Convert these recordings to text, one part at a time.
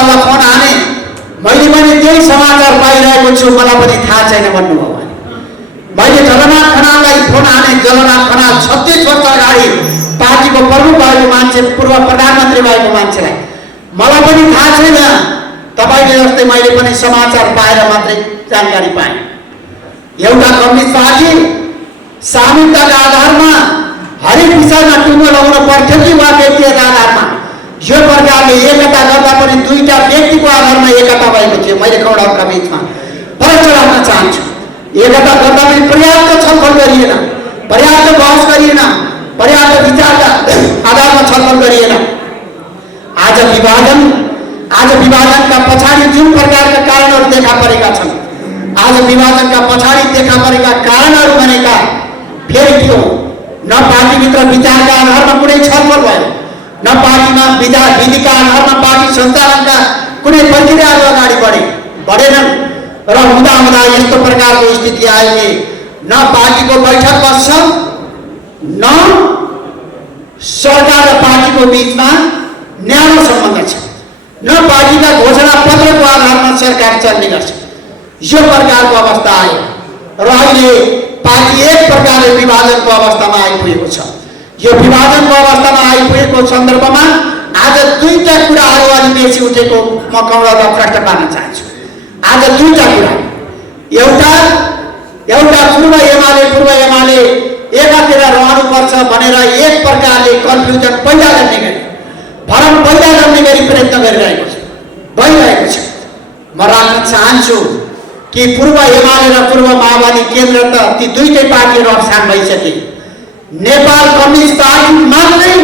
नेपालमा फोन हाने मैले पनि त्यही समाचार पाइरहेको छु, मलाई पनि थाहा छैन भन्नुभयो भने मैले जगन्नाथ खनाललाई फोन हाने। जगन्नाथ खनाल 36 वर्ष अगाडि पार्टीको प्रमुख भएको मान्छे, पूर्व प्रधानमन्त्री भएको मान्छेलाई मलाई पनि थाहा छैन। तपाईले जस्तै मैले पनि समाचार पाएर मात्रै जानकारी पाएँ। एउटा कम्युनिस्ट पार्टी सामूहिकताका आधारमा हरेक विषयमा टुङ्गो लगाउन पर्थ्यो कि वा व्यक्तिगत आधारमा? यो प्रकारले एकता गर्दा पनि दुईटा व्यक्तिको आधारमा एकता भएको थियो। मैले कौडाका बीचमा फरक राख्न चाहन्छु। एकता गर्दा पनि पर्याप्त छलफल गरिएन, पर्याप्त बहस गरिएन, पर्याप्त विचारका आधारमा छलफल गरिएन। आज विभाजनका पछाडि जुन प्रकारका कारणहरू देखा परेका छन्, आज विभाजनका पछाडि देखा परेका कारणहरू भनेका फेरि के हो? न पार्टीभित्र विचारका आधारमा कुनै छलफल भयो, न पार्टीमा विधिका आधारमा पार्टी सञ्चालनका कुनै प्रक्रियाहरू अगाडि बढेनन्। र हुँदा यस्तो प्रकारको स्थिति आयो कि न पार्टीको बैठक बस्छ, न सरकार र पार्टीको बीचमा न्यानो सम्बन्ध छ, न पार्टीका घोषणा पत्रको आधारमा सरकार चल्ने गर्छ। यो प्रकारको अवस्था आयो र अहिले पार्टी एक प्रकारले विभाजनको अवस्थामा आइपुगेको छ। यो विभाजनको अवस्थामा आइपुगेको सन्दर्भमा आज दुईटा कुराहरू अलि बेसी उठेको म कौडालाई प्रश्न पार्न चाहन्छु। आज दुईटा कुरा, एउटा पूर्व एमाले एकातिर रहनुपर्छ भनेर एक प्रकारले कन्फ्युजन पैदा गर्ने गरी, भ्रम पैदा गर्ने गरी प्रयत्न भइरहेको छ। म राख्न चाहन्छु कि पूर्व एमाले र पूर्व माओवादी केन्द्र त ती दुईटै पार्टीहरू अप्सान भइसके। नेपाल कम्युनिस्ट पार्टी मात्रै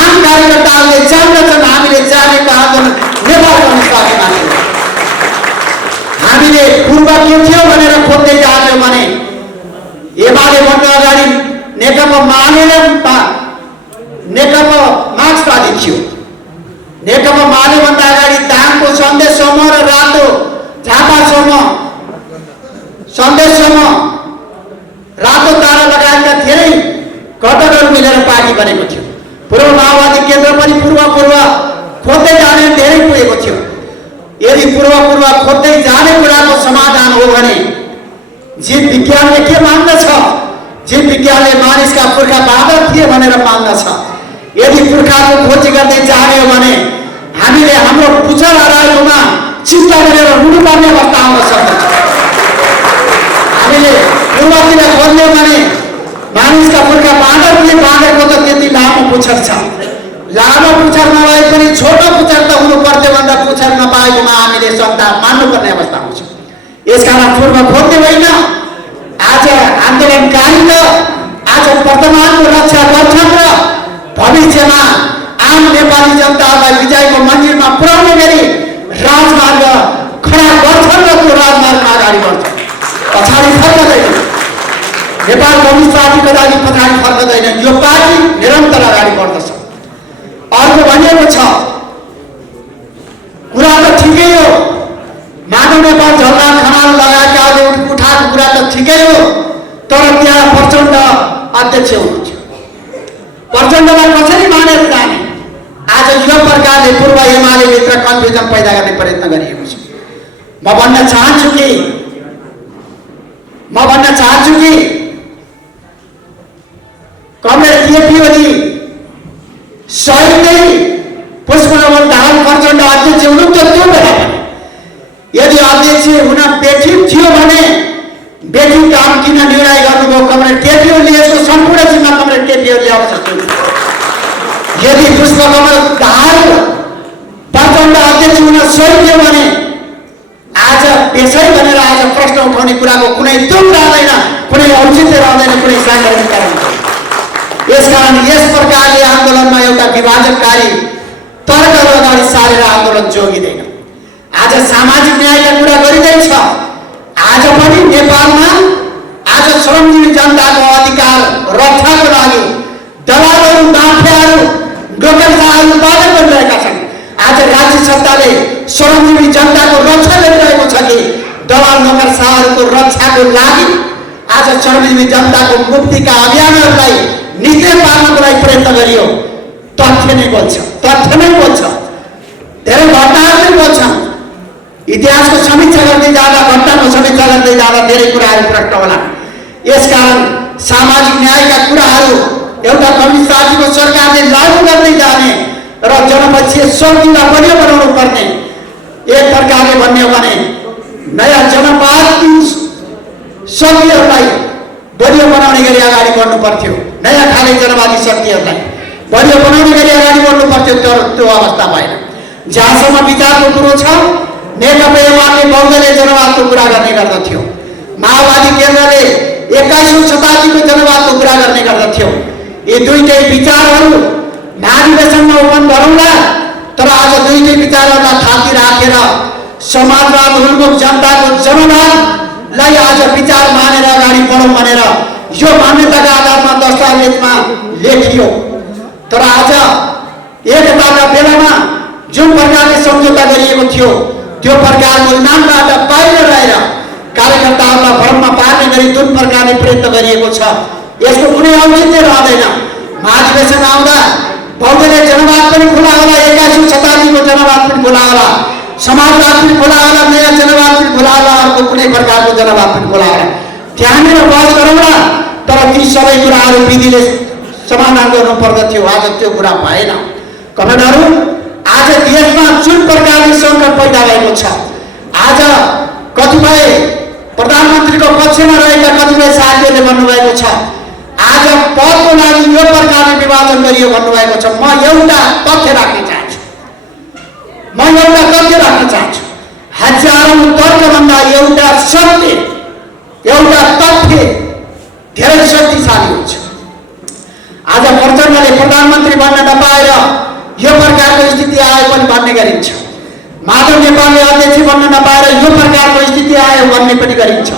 आम कार्यकर्ताहरूले जान्दछन् हामीले जानेको आन्दोलन नेपाल कम्युनिस्ट पार्टी मात्रै। हामीले पूर्व के थियो भनेर खोज्दै जान्यौँ भने एमाले भन्दा अगाडि नेकपा मार्क्सवादी थियो। नेकपा माले भन्दा अगाडि दाङको सन्देश समूह र रातो झापा सन्देश समूह, रातो तारा लगायतका धेरै घटकहरू मिलेर पार्टी बनेको थियो। पूर्व माओवादी केन्द्र पनि पूर्व खोज्दै जाने धेरै पुगेको थियो। यदि पूर्व खोज्दै जाने कुराको समाधान हो भने जीव विज्ञानले के मान्दछ? जीव विज्ञानले मानिसका पुर्खा बाँदर थिए भनेर मान्दछ। यदि पुर्खाको खोजी गर्दै जाने हो भने हामीले हाम्रो पुच्छर हराएकोमा चिन्ता गरेर रुनुपर्ने अवस्था आउन सक्छ। हामीले पूर्वतिर खोज्यौँ भने मानिसका पुर्खा बाँदर थिए, बाँदरको त त्यति लामो पुच्छर छ। लामो पुच्छर नभए पनि छोटो पुच्छर त हुनु पर्थ्यो भन्दा पुच्छर नपाएकोमा हामीले सन्ताप मान्नुपर्ने अवस्था आउँछ। यसकारण पूर्व खोज्ने होइन, आज आन्दोलनकारीले आज वर्तमानको रक्षा गर्छन् र भविष्यमा आम नेपाली जनतालाई विजयको मन्दिरमा पुर्याउने गरी राजमार्ग खडा गर्छन् र त्यो राजमार्गमा अगाडि बढ्छन्, पछाडि फर्कदैन। नेपाल कम्युनिस्ट पार्टी कदापि पछाडि फर्कदैन। यो पार्टी निरन्तर अगाडि बढ्दछ। अर्को भनिएको छ कुरा त ठिकै हो, मानव नेपाल जगन्नाथ खनाल लगायतकाले उठाएको कुरा त ठिकै हो, तर त्यहाँ प्रचण्ड अध्यक्ष हुनुहुन्छ। प्रचण्डलाई कसरी मानेर जाने? आज यो प्रकारले पूर्व एमाले भित्र कन्फ्युजन पैदा गर्ने प्रयत्न गरिएको छ। म भन्न चाहन्छु कि कमरेड केपी ओली सही नै पुष्पकमल दाहाल प्रचण्ड अध्यक्ष हुनुहुन्थ्यो। त्यो बेला यदि अध्यक्ष हुन बेठिक थियो भने बेठिक काम किन निर्णय गर्नुभयो कमरेड केपी ओली? यसको सम्पूर्ण जिम्मा कमरेड केपी ओली आवश्यक थियो। यदि पुष्पकमल दाहाल प्रचण्ड अध्यक्ष हुन सही थियो भने आज पेसै भनेर आज प्रश्न उठाउने कुराको कुनै तुक रहँदैन, कुनै औचित्य रहँदैन, कुनै साङ्गठनिक कारण। यसकारण यस प्रकारले आन्दोलनमा एउटा विभाजनकारी तर्कहरू अगाडि सारेर आन्दोलन जोगिँदैन। आज सामाजिक न्यायका कुरा गरिँदैछ। आज पनि नेपालमा आज श्रमजीवी जनताको अधिकार रक्षाको लागि दलालहरू, माफियाहरू, डोकरसाहरू उत्पादन गरिरहेका छन्। आज राज्य सत्ताले श्रमजीवी जनताको रक्षा गरिरहेको छ कि दलाल नोकरसाहरूको रक्षाको लागि आज श्रमजीवी जनताको मुक्तिका अभियानहरूलाई निस्क्रिय पार्नको लागि प्रयत्न गरियो? तथ्य नै बोल्छ, धेरै घटनाहरू नै बोल्छ। इतिहासको समीक्षा गर्दै जाँदा, घटनाको समीक्षा गर्दै जाँदा धेरै कुराहरू प्रष्ट होला। यसकारण सामाजिक न्यायका कुराहरू एउटा कम्युनिस्ट पार्टीको सरकारले लागू गर्दै जाने र जनपक्षीय शक्तिलाई बलियो बनाउनु पर्ने, एक प्रकारले भन्ने हो भने नयाँ जनवादी शक्तिहरूलाई बलियो बनाउने गरी अगाडि बढ्नु पर्थ्यो। नयाँ खाले जनवादी शक्तिहरूलाई बलियो बनाउने गरी अगाडि बढ्नु पर्थ्यो। तर त्यो अवस्था भएन। जहाँसम्म विचारको कुरो छ, नेकपा एमाले बहुदलीय जनवादको कुरा गर्ने गर्दथ्यो, माओवादी केन्द्रले 21औं शताब्दीको जनवादको कुरा गर्ने गर्दथ्यो। यी दुईटै विचारहरू महाधिवेशनमा ओपन गरौँला, तर आज दुईटै विचारहरूलाई थाती राखेर समाजवाद, उन्मुख जनताको जनवादलाई आज विचार मानेर अगाडि बढौँ भनेर यो मान्यताका आधारमा दस्तावेजमा लेखियो। तर आज एकताका बेलामा जुन प्रकारले सम्झौता गरिएको थियो, त्यो प्रकारको नामबाट बाहिर रहेर कार्यकर्ताहरूलाई भ्रममा पार्ने गरी जुन प्रकारले प्रयत्न गरिएको छ, यसको कुनै औचित्य रहँदैन। महाधिवेशन आउँदा बहुदलीय जनवाद पनि खुला होला, 21औं शताब्दीको जनवाद पनि खुला होला, समाजवाद पनि खुला होला, नयाँ जनवाद पनि खुला होला, अर्को कुनै प्रकारको जनवाद पनि खुला होला। त्यहाँनिर बहस गरौँला, तर ती सबै कुराहरू विधिले समाधान गर्नु पर्दथ्यो। आज त्यो कुरा भएन। कमेन्टहरू, आज देशमा जुन प्रकारले सङ्कट पैदा भएको छ, आज कतिपय प्रधानमन्त्रीको पक्षमा रहेका कतिपय साथीहरूले भन्नुभएको छ, आज पदको लागि यो प्रकारले विभाजन गरियो भन्नुभएको छ। म एउटा तथ्य राख्न चाहन्छु। हजारौं तर्कभन्दा एउटा सत्य, एउटा तथ्य धेरै शक्तिशाली हुन्छ। आज प्रचण्डले प्रधानमन्त्री बन्न नपाएर यो प्रकारको स्थिति आयो पनि भन्ने गरिन्छ। माधव नेपालले अध्यक्ष बन्न नपाएर यो प्रकारको स्थिति आयो भन्ने पनि गरिन्छ।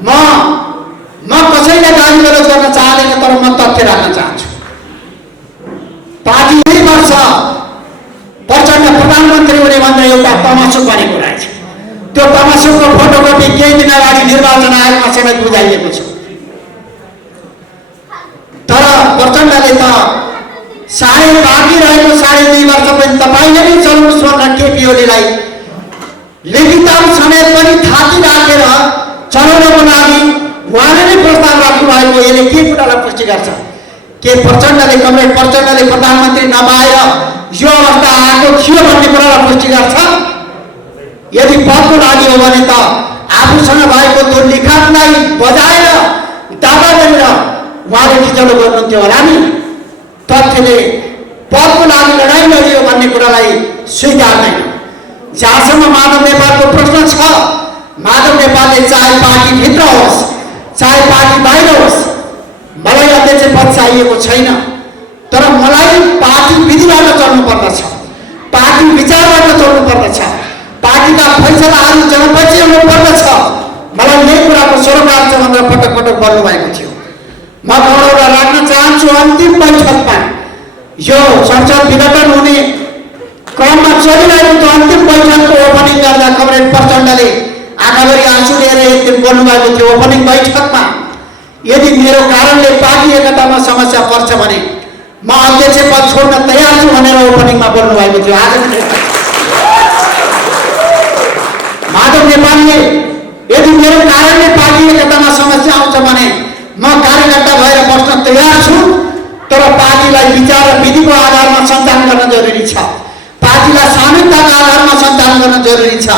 म कसैलाई गाली गलौज गर्न चाहदिनँ, तर म तथ्य राख्न चाहन्छु। पार्टी 2 वर्ष प्रचण्ड प्रधानमन्त्री हुने भन्दा एउटा तमासुक बनेको रहेछ। त्यो तमासुकको फोटोकपी केही दिन अगाडि निर्वाचन आयोगमा समेत बुझाइएको छ। तर प्रचण्डले त साढे बाँकी रहेको 2.5 वर्ष पनि तपाईँले नै चलाउनुहोस् भनेर केपी ओलीलाई लिखितमा समेत पनि थाती राखेर चलाउनको लागि उहाँले नै प्रस्ताव राख्नु भएको। यसले के कुरालाई पुष्टि गर्छ? के प्रचण्डले, कमरेड प्रचण्डले प्रधानमन्त्री नपाएर यो अवस्था आएको थियो भन्ने कुरालाई पुष्टि गर्छ? यदि पदको लागि हो भने त आफूसँग भएको त्यो लिखातलाई बजाएर दावा गरेर उहाँले खिचौडो गर्नुहुन्थ्यो होला नि। तथ्यले पदको लागि लडाइँ गरियो भन्ने कुरालाई स्वीकार्दैन। जहाँसम्म माधव नेपालको प्रश्न छ, माधव नेपालले चाहे पार्टीभित्र होस् चाहे पार्टी बाहिर होस्, मलाई अध्यक्ष पद चाहिएको छैन। तर मलाई पार्टी विधिबाट चल्नु पर्दछ, पार्टी विचारबाट चल्नु पर्दछ, पार्टीका फैसलाहरू जनपक्षी हुनु पर्दछ। मलाई यही कुराको सरोकार छ भनेर पटक पटक भन्नुभएको थियो। म गौरव राख्न चाहन्छु, अन्तिम बैठकमा यो संसद विघटन हुने क्रममा चलिरहेको त्यो अन्तिम बैठकको ओपनिङ गर्दा कमरेड प्रचण्डले आँखाभरि आँसु लिएर एक दिन बोल्नुभएको थियो ओपनिङ बैठकमा। यदि मेरो कारणले पार्टी एकतामा समस्या पर्छ भने म अध्यक्ष पद छोड्न तयार छु भनेर ओपनिङमा बोल्नुभएको थियो। आज माधव नेपालले यदि मेरो कारणले पार्टी एकतामा समस्या आउँछ भने म कार्यकर्ता भएर बस्न तयार छु, तर पार्टीलाई विचार र विधिको आधारमा सञ्चालन गर्न जरुरी छ, पार्टीलाई सामान्यताका आधारमा सञ्चालन गर्न जरुरी छ,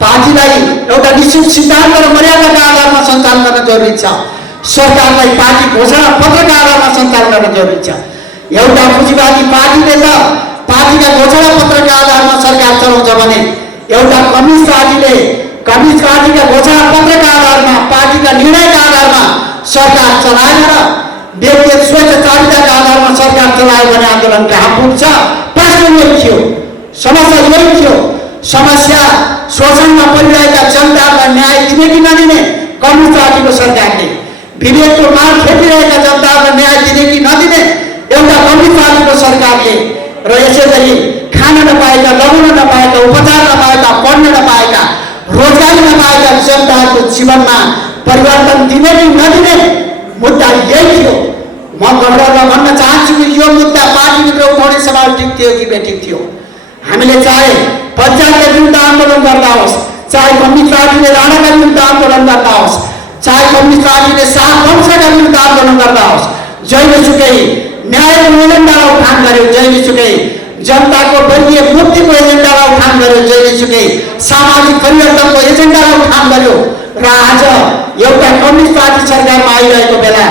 पार्टीलाई एउटा निश्चित सिद्धान्त र मर्यादाका आधारमा सञ्चालन गर्न जरुरी छ, सरकारलाई पार्टी घोषणा पत्रका आधारमा सञ्चालन गर्न जरुरी छ। एउटा पुँजीवादी पार्टीले त पार्टीका घोषणा पत्रका आधारमा सरकार चलाउँछ भने एउटा कम्युनिस्ट पार्टीले कम्युनिस्ट पार्टीका घोषणा पत्रका आधारमा पार्टीका निर्णयका आधारमा सरकार चलाएर व्यक्तिगत स्वेच्छाचारिताका आधारमा सरकार चलायो भने आन्दोलन कहाँ पुग्छ? प्रश्न यही थियो, समस्या यही थियो। समस्या शोषणमा परिरहेका जनतालाई न्याय दिने कि नदिने कम्युनिस्ट पार्टीको सरकारले, विवेकको मार खेपिरहेका जनतालाई न्याय दिने कि नदिने एउटा कम्युनिस्ट पार्टीको सरकारले, र यसै गरी खान नपाएका, लगाउन नपाएका, उपचार नपाएका, पढ्न नपाएका, रोजगारी नपाएका जनताहरूको जीवनमा परिवर्तन दिने कि नदिने मुद्दा यही थियो। म गौरवमा भन्न चाहन्छु कि यो मुद्दा पार्टीभित्र उठाउने सवाल ठिक थियो कि बेठिक थियो। हामीले चाहे पञ्चायतले विरुद्ध विरुद्ध आन्दोलन गर्दा होस्, चाहे कम्युनिस्ट पार्टीले राणाका विरुद्ध आन्दोलन गर्दा होस्, चाहे कम्युनिस्ट पार्टीले शाह वंशका विरुद्ध आन्दोलन गर्दा होस्, जहिलेसुकै न्यायको एजेन्डालाई उठान गर्यो, जहिलेसुकै जनताको वर्गीय मुक्तिको एजेन्डालाई उठान गर्यो, जहिलेसुकै सामाजिक परिवर्तनको एजेन्डालाई उठान गर्यो र आज एउटा कम्युनिस्ट पार्टी सरकारमा आइरहेको बेला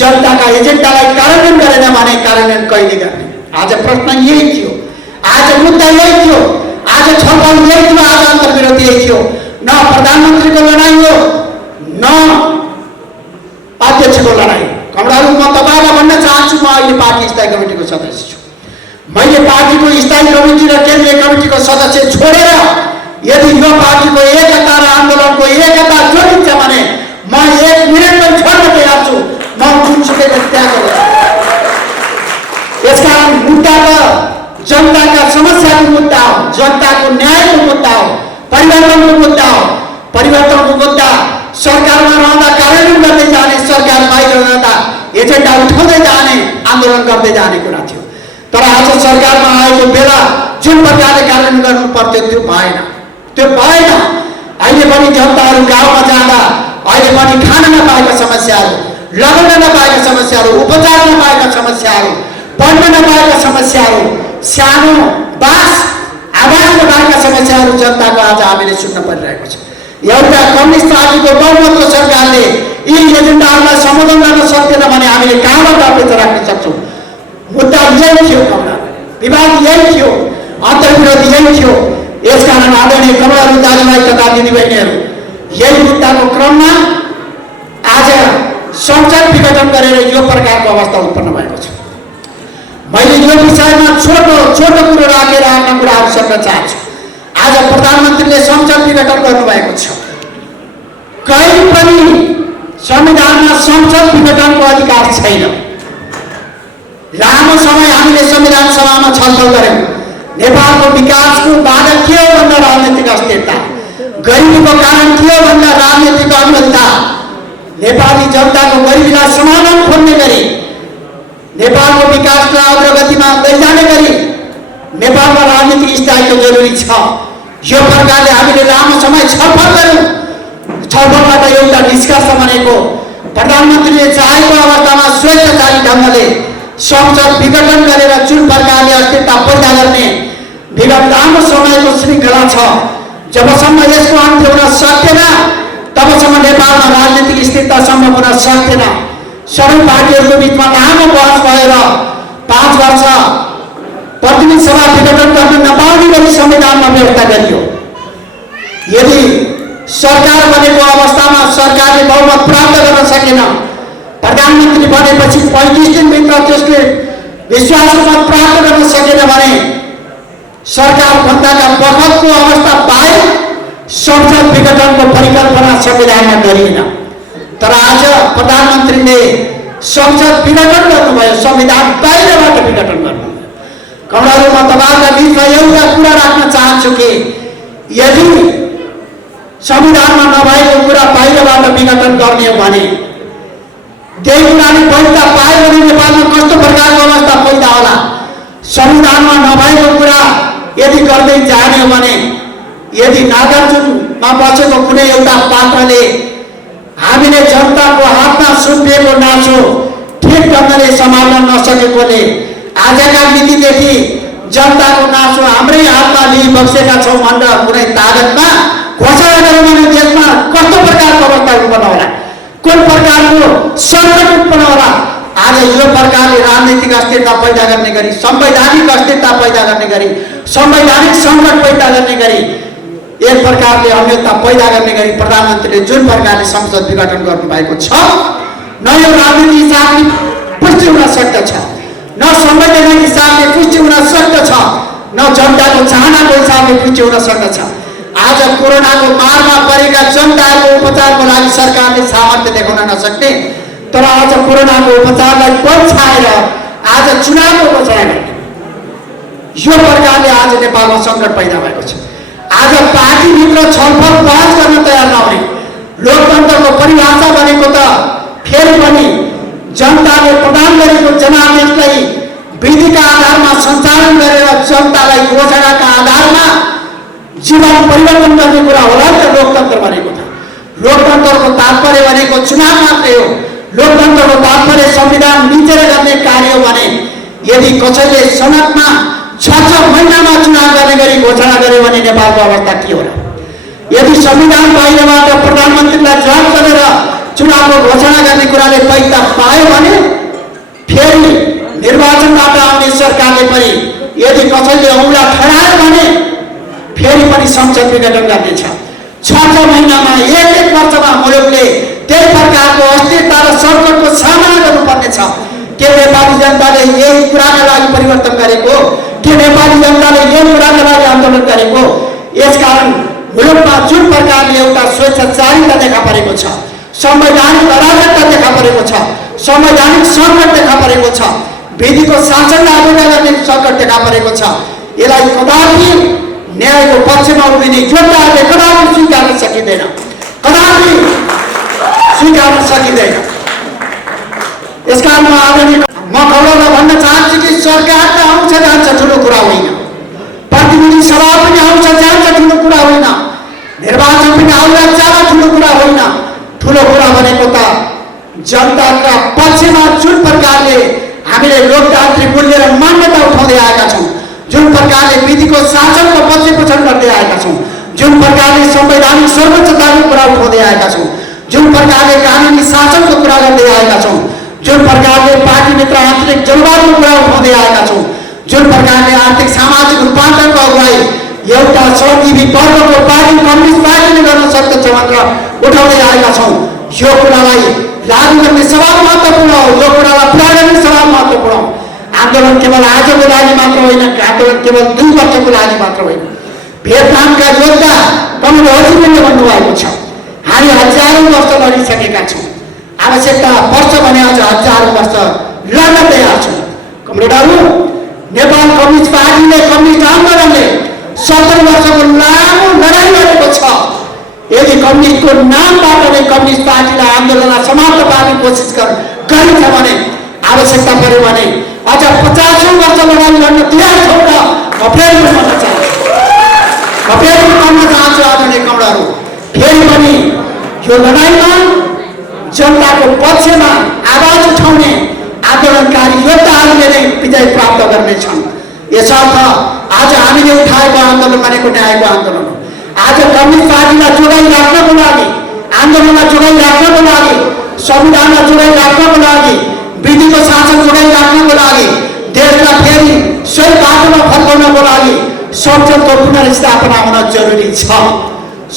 जनताका एजेन्डालाई कार्यान्वयन गरेन भने कार्यान्वयन कहिले गर्ने? आज प्रश्न यही थियो, आज मुद्दा यही थियो, आज छलफल यही थियो, आज अन्तर्विरोध यही थियो। न प्रधानमन्त्रीको लडाइँ हो, न अध्यक्षको लडाइँ। कमलाहरू, म तपाईँलाई भन्न चाहन्छु, म अहिले पार्टी स्थायी कमिटीको सदस्य छु। मैले पार्टीको स्थायी कमिटी र केन्द्रीय कमिटीको सदस्य छोडेर यदि यो पार्टीको एकता र आन्दोलनको एकता जोडिन्छ भने म 1 मिनट पनि छोड्न तयार छु। म जुनसुकै त्याग गर्छु। यसकारण मुद्दा त जनताका समस्याको मुद्दा हो, जनताको न्यायको मुद्दा हो, परिवर्तनको मुद्दा हो। परिवर्तनको मुद्दा सरकारमा रहँदा कार्यान्वयन गर्दै जाने, सरकार बाहिर रहँदा एजेन्डा उठाउँदै जाने, आन्दोलन गर्दै जाने कुरा थियो। तर आज सरकारमा आएको बेला जुन प्रकारले कार्यान्वयन गर्नु पर्थ्यो त्यो भएन, त्यो भएन। अहिले पनि जनताहरू गाउँमा जाँदा अहिले पनि खान नपाएका समस्याहरू, लगाउन नपाएका समस्याहरू, उपचार नपाएका समस्याहरू, पढ्न नपाएका समस्याहरू, सानो बास आवाज नपाएका समस्याहरू जनताको आज हामीले सुन्न परिरहेको छ। एउटा कम्युनिस्ट पार्टीको बहुमतको सरकारले यी एजेन्डाहरूलाई सम्बोधन गर्न सक्दैन भने हामीले कहाँबाट अपेक्षा राख्न सक्छौँ? मुद्दा यही थियो, विवाद यही थियो, अन्तर्विरोध यही थियो। यसकारण आदरणीय कमलाहरू दाजुभाइ तथा दिदीबहिनीहरू, यही मुद्दाको क्रममा आज संसद विघटन गरेर यो प्रकारको अवस्था उत्पन्न भएको छ। मैले यो विषयमा छोटो कुरो राखेर आफ्ना कुराहरू सोध्न चाहन्छु। आज प्रधानमन्त्रीले संसद विघटन गर्नुभएको छ। कहीँ पनि संविधानमा संसद विघटनको अधिकार छैन। लामो समय हामीले संविधान सभामा छलफल गर्यौँ। नेपालको विकासको बाधा के हो भन्दा राजनीतिक अस्थिरता, गरिबीको कारण के हो भन्दा राजनीतिक अनियमितता, नेपाली जनताको गरिबीलाई समाधान खोज्ने गरी, नेपालको विकासलाई अग्रगतिमा लैजाने गरी नेपालमा राजनीतिक स्थायित्व जरुरी छ। यो प्रकारले हामीले लामो समय छलफल गर्यौँ। छलफलबाट एउटा निष्कर्ष बनेको, प्रधानमन्त्रीले चाहेको अवस्थामा स्वेच्छाचारी ढङ्गले संसद विघटन गरेर जुन प्रकारले अस्थिरता पैदा गर्ने विगत लामो समयको श्रृङ्खला छ, जबसम्म यसको अन्त्य हुन सक्दैन तबसम्म नेपालमा राजनीतिक स्थिरता सम्भव हुन सक्दैन। सबै पार्टीहरूको बिचमा लामो बहस भएर 5 वर्ष प्रतिनिधि सभा विघटन गर्न नपाउने गरी संविधानमा व्यवस्था गरियो। यदि सरकार बनेको अवस्थामा सरकारले बहुमत प्राप्त गर्न सकेन, प्रधानमन्त्री बनेपछि 35 दिनभित्र त्यसले विश्वास मत प्राप्त गर्न सकेन भने सरकार भन्दाका बखतको अवस्था बाहेक संसद विघटनको परिकल्पना संविधानमा गरिएन। तर आज प्रधानमन्त्रीले संसद विघटन गर्नुभयो, संविधान बाहिरबाट विघटन गर्नुभयो। कमलाहरू, म तपाईँका बिचमा एउटा कुरा राख्न चाहन्छु कि यदि संविधानमा नभएको कुरा बाहिरबाट विघटन गर्ने हो भने त्यही कुराले पैदा पायो भने नेपालमा कस्तो प्रकारको अवस्था पैदा होला? संविधानमा नभएको कुरा यदि गर्दै जाने हो भने, यदि नागार्जुनमा बसेको कुनै एउटा पात्रले हामीले जनताको हातमा सुम्पिएको नासो ठिक ढङ्गले सम्हाल्न नसकेकोले आजका मितिदेखि जनताको नासो हाम्रै हातमा लिइबसेका छौँ भनेर कुनै तागतमा घोषणा गर्यो भने देशमा कस्तो प्रकारको अवस्था उत्पन्न होला, कुन प्रकारको सङ्कट उत्पन्न होला? आज यो प्रकारले राजनीतिक अस्थिरता पैदा गर्ने गरी, संवैधानिक अस्थिरता पैदा गर्ने गरी, संवैधानिक सङ्कट पैदा गर्ने गरी, एक प्रकारले अन्यता पैदा गर्ने गरी प्रधानमन्त्रीले जुन प्रकारले संसद विघटन गर्नुभएको छ, न यो राजनीतिक हिसाबले पुष्टि हुन सक्दछ, न संवैधानिक हिसाबले पुष्टि हुन सक्दछ, न जनताको चाहनाको हिसाबले पुष्टि हुन सक्दछ। आज कोरोनाको मारमा परेका जनताको उपचारको लागि सरकारले सामर्थ्य देखाउन नसक्ने, तर आज कोरोनाको उपचारलाई बल छाएर आज चुनावको घोषणा गर्ने, यो प्रकारले आज नेपालमा सङ्कट पैदा भएको छ। आज पार्टीभित्र छलफल बहस गर्न तयार नहुने, लोकतन्त्रको परिभाषा भनेको त फेरि पनि जनताले प्रदान गरेको जनादेशलाई विधिका आधारमा सञ्चालन गरेर जनतालाई घोषणाका आधारमा जीवन परिवर्तन गर्ने कुरा होला त लोकतन्त्र भनेको त। लोकतन्त्रको तात्पर्य भनेको चुनाव मात्रै हो। लोकतन्त्रको तात्पर्य संविधान मिचेर गर्ने कार्य हो भने यदि कसैले सनदमा 6 महिनामा चुनाव गर्ने गरी घोषणा गर्यो भने नेपालको अवस्था के होला? यदि संविधान बाहिरबाट प्रधानमन्त्रीलाई जवाब गरेर चुनावको घोषणा गर्ने कुराले पैसा पायो भने फेरि निर्वाचनबाट आउने सरकारले पनि यदि कसैले औँला ठडायो भने फेरि पनि संसद विघटन गर्नेछ। 6 महिनामा एक वर्षमा मुलुकले त्यही प्रकारको अस्थिरता र सङ्कटको सामना गर्नुपर्नेछ। के नेपाली जनताले यही कुराका लागि परिवर्तन गरेको? के नेपाली जनताले यही कुराका लागि आन्दोलन गरेको? यसकारण मुलुकमा जुन प्रकारले एउटा स्वेच्छाचारिता देखा परेको छ, संवैधानिक अराजकता देखा परेको छ, संवैधानिक सङ्कट देखा परेको छ, विधिको शासनलाई अवहेलना गर्ने सङ्कट देखा परेको छ, यसलाई कदापि न्यायको पक्षमा उभिने योद्धाहरूले कदापि स्वीकार्न सकिँदैन, कदापि स्वीकार्न सकिँदैन। यसकारण म गौरवलाई भन्न चाहन्छु कि सरकार त आउँछ जान्छ ठुलो कुरा होइन, प्रतिनिधि सभा पनि आउँछ जान्छ ठुलो कुरा होइन, निर्वाचन पनि आउँछ जान्छ ठुलो कुरा होइन। ठुलो कुरा भनेको त जनताका पक्षमा जुन प्रकारले हामीले लोकतान्त्रिक मूल्य र मान्यता उठाउँदै आएका छौँ, जुन प्रकारले विधिको शासनको प्रतिपोषण गर्दै आएका छौँ, जुन प्रकारले संवैधानिक सर्वोच्चताको कुरा उठाउँदै आएका छौँ, जुन प्रकारले कानुनी शासनको कुरा गर्दै आएका छौँ, जुन प्रकारले पार्टीभित्र आन्तरिक जलवायुको कुरा उठाउँदै आएका छौँ, जुन प्रकारले आर्थिक सामाजिक रूपान्तरणको अगुवाई एउटा श्रमजीवी वर्गको पार्टी कम्युनिस्ट पार्टीले गर्न सक्दछ भनेर उठाउँदै आएका छौँ। यो कुरालाई लागू गर्ने सवाल महत्त्वपूर्ण हो, यो कुरालाई पुरा गर्ने सवाल महत्त्वपूर्ण हो। आन्दोलन केवल आजको लागि मात्र होइन, आन्दोलन केवल 2 वर्षको लागि मात्र होइन। भियतनामका योद्धा कमल होचिमिनले भन्नुभएको छ, हामी हजारौँ वर्ष लडिसकेका छौँ, आवश्यकता पर्छ भने अझ हजारौँ वर्ष लड्न तयार छौँ। कमरेडहरू, नेपाल कम्युनिस्ट पार्टीले, कम्युनिस्ट आन्दोलनले 70 वर्षको लामो लडाइँ गरेको छ। यदि कम्युनिस्टको नामबाट नै कम्युनिस्ट पार्टीलाई आन्दोलनलाई समाप्त पार्ने कोसिस गरिन्छ भने, आवश्यकता पर्यो भने अझ 50औं वर्ष लडाइँ गर्न तयार छौँ र म फेरि भन्न चाहन्छु आदरणीय कमरेडहरू, फेरि पनि यो लडाइँमा जनताको पक्षमा आवाज उठाउने आन्दोलनकारी योद्धाहरूले नै विजय प्राप्त गर्नेछन्। यसर्थ आज हामीले उठाएको आन्दोलन भनेको न्यायको आन्दोलन हो। आज कम्युनिस्ट पार्टीलाई जोगाइराख्नको लागि, आन्दोलनलाई जोगाइराख्नको लागि, संविधानलाई जोगाइराख्नको लागि, विधिको शासन जोगाइराख्नको लागि, देशलाई फेरि सही बाटोमा फर्काउनको लागि संसदको पुनर्स्थापना हुन जरुरी छ।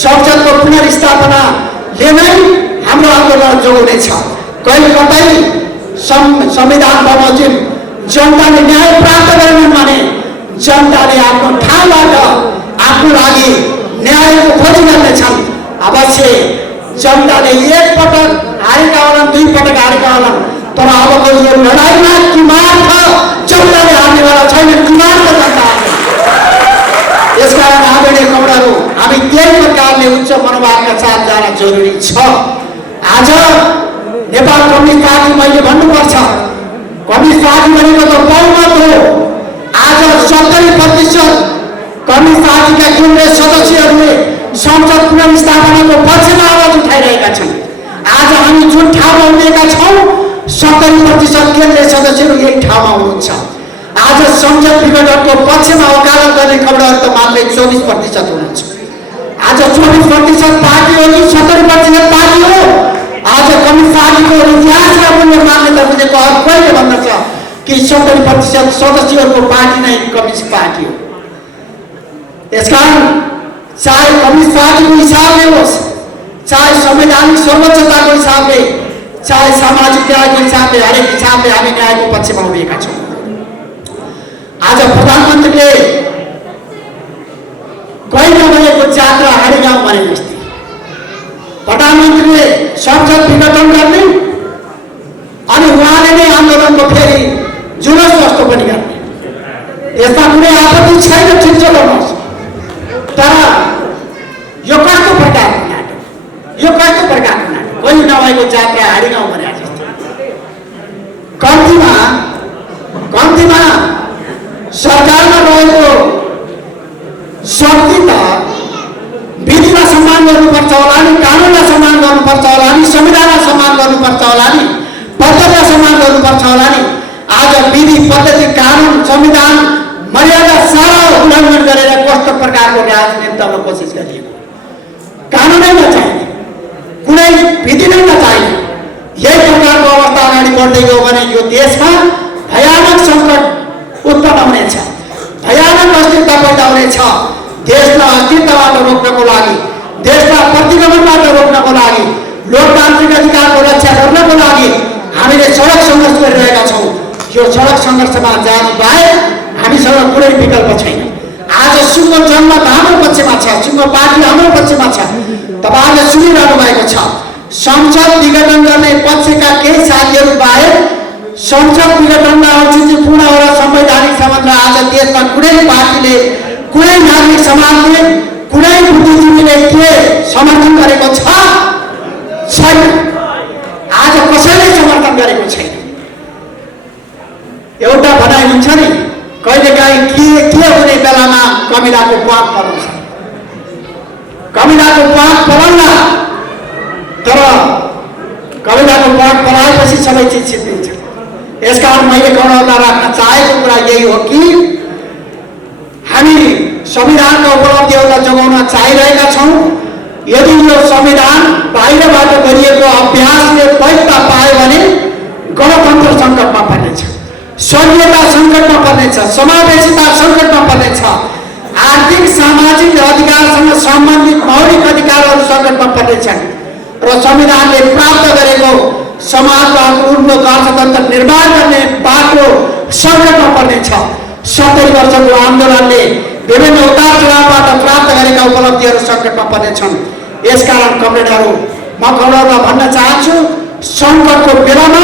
संसदको पुनर्स्थापनाले नै हाम्रो आन्दोलन जोगाउनेछ। कहिले कतै संविधान बमोजिम जनताले न्याय प्राप्त गरेनन् भने जनताले आफ्नो ठाउँबाट आफ्नो लागि न्यायको खोजी गर्नेछन्। अवश्य जनताले एक पटक हारेका होलान्, 2 पटक हारेका होलान्, तर अबको यो लडाइँमा किमार्थ जनताले हार्नेवाला छैन, किमार्थ जनता हार्ने। यसकारण आदरणीय कमरेडहरू, हामी त्यही प्रकारले उच्च मनोभावका साथ जान जरुरी छ। आज नेपाल कम्युनिस्ट पार्टी, मैले भन्नुपर्छ, कम्युनिस्ट पार्टी भनेको त बहुमत हो। आज 70% कम्युनिस्ट पार्टीका केन्द्रीय सदस्यहरूले संसद पुनर्स्थापनाको पक्षमा आवाज उठाइरहेका छन्। आज हामी जुन ठाउँमा उभिएका छौँ, 70% केन्द्रीय सदस्यहरू यही ठाउँमा हुनुहुन्छ। आज संसद विघटनको पक्षमा वकालत गर्ने खबरहरू त मात्रै 24% हुनुहुन्छ। आज 24% पार्टी हो कि 70% पार्टी हो? आज कम्युनिस्ट पार्टीको इतिहासका मूल्य मान्यता बुझेको हर कोहीले भन्दछ कि 70% सदस्यहरूको पार्टी नै कम्युनिस्ट पार्टी हो। यसकारण चाहे कम्युनिस्ट पार्टीको हिसाबले होस्, चाहे संवैधानिक सर्वोच्चताको हिसाबले, चाहे सामाजिक न्यायको हिसाबले, हरेक हिसाबले हामी न्यायको पक्षमा उभिएका छौँ। आज प्रधानमन्त्रीले कहीँ नभएको जात्रा हाडी गाउँ भने जस्तै प्रधानमन्त्रीले संसद विघटन गर्ने अनि उहाँले नै आन्दोलनको फेरि जुलुस जस्तो पनि गर्ने। यसमा कुनै आपत्ति छैन, ठिक छ गर्नुहोस्, तर यो कस्तो प्रकारको नाटक, यो कस्तो प्रकारको नाटक? कहीँ नभएको जात्रा हाडी गाउँ भने जस्तो। कम्तीमा सरकारमा रहेको शक्ति त गर्नुपर्छ होला नि, कानुनलाई सम्मान गर्नुपर्छ होला नि, संविधानलाई सम्मान गर्नुपर्छ होला नि, पद्धतिलाई सम्मान गर्नुपर्छ होला नि। आज विधि पद्धति कानुन संविधान मर्यादा सारा उल्लङ्घन गरेर कस्तो प्रकारको राजनीति गर्न कोसिस गरिएको, कानुनै नचाहिने, कुनै विधि नै नचाहिने यही प्रकारको अवस्था अगाडि बढ्दै गयो भने यो देशमा भयानक सङ्कट उत्पन्न हुनेछ, भयानक अस्थिरता पैदा हुनेछ। देशलाई अस्थिरताबाट रोक्नको लागि, देशलाई प्रतिगमनबाट रोक्नको लागि, लोकतान्त्रिक अधिकारको रक्षा गर्नको लागि हामीले सडक सङ्घर्ष गरिरहेका छौँ। यो सडक सङ्घर्षमा जानु बाहेक हामीसँग कुनै विकल्प छैन। आज सुनको जनमत हाम्रो पक्षमा छ, सुनको पार्टी हाम्रो पक्षमा छ। तपाईँले सुनिरहनु भएको छ, संसद विघटन गर्ने पक्षका केही साथीहरू बाहेक संसद विघटनमा औचित्यपूर्ण र संवैधानिक सम्बन्ध आज देशमा कुनै पार्टीले, कुनै नागरिक समाजले, कुनै बुद्धिजीवीले के समर्थन गरेको छैन। आज कसैले समर्थन गरेको छैन। एउटा भनाइ हुन्छ नि, कहिलेकाहीँ के हुने बेलामा कमिलाको प्वाक पलाउँछ, कमिलाको प्वाक पलाउँला, तर कमिलाको प्वाक पलाएपछि सबै चिज सिद्धिन्छ। यसकारण मैले गणना राख्न चाहेको कुरा यही हो कि हामी संविधानका उपलब्धिहरूलाई जोगाउन चाहिरहेका छौँ। यदि यो संविधान बाहिरबाट गरिएको अभ्यासले वैधता पायो भने गणतन्त्र सङ्कटमा पर्नेछ, संघीयता सङ्कटमा पर्नेछ, समावेशिता सङ्कटमा पर्नेछ, आर्थिक सामाजिक अधिकारसँग सम्बन्धित मौलिक अधिकारहरू सङ्कटमा पर्नेछन् र संविधानले प्राप्त गरेको समाजवाद उन्मुख अर्थतन्त्र निर्माण गर्ने बाटो सङ्कटमा पर्नेछ। 70 वर्षको आन्दोलनले विभिन्न उतार चढावबाट प्राप्त गरेका उपलब्धिहरू सङ्कटमा पर्नेछन्। यसकारण कमरेडहरू, म कमरेडलाई भन्न चाहन्छु, सङ्कटको बेलामा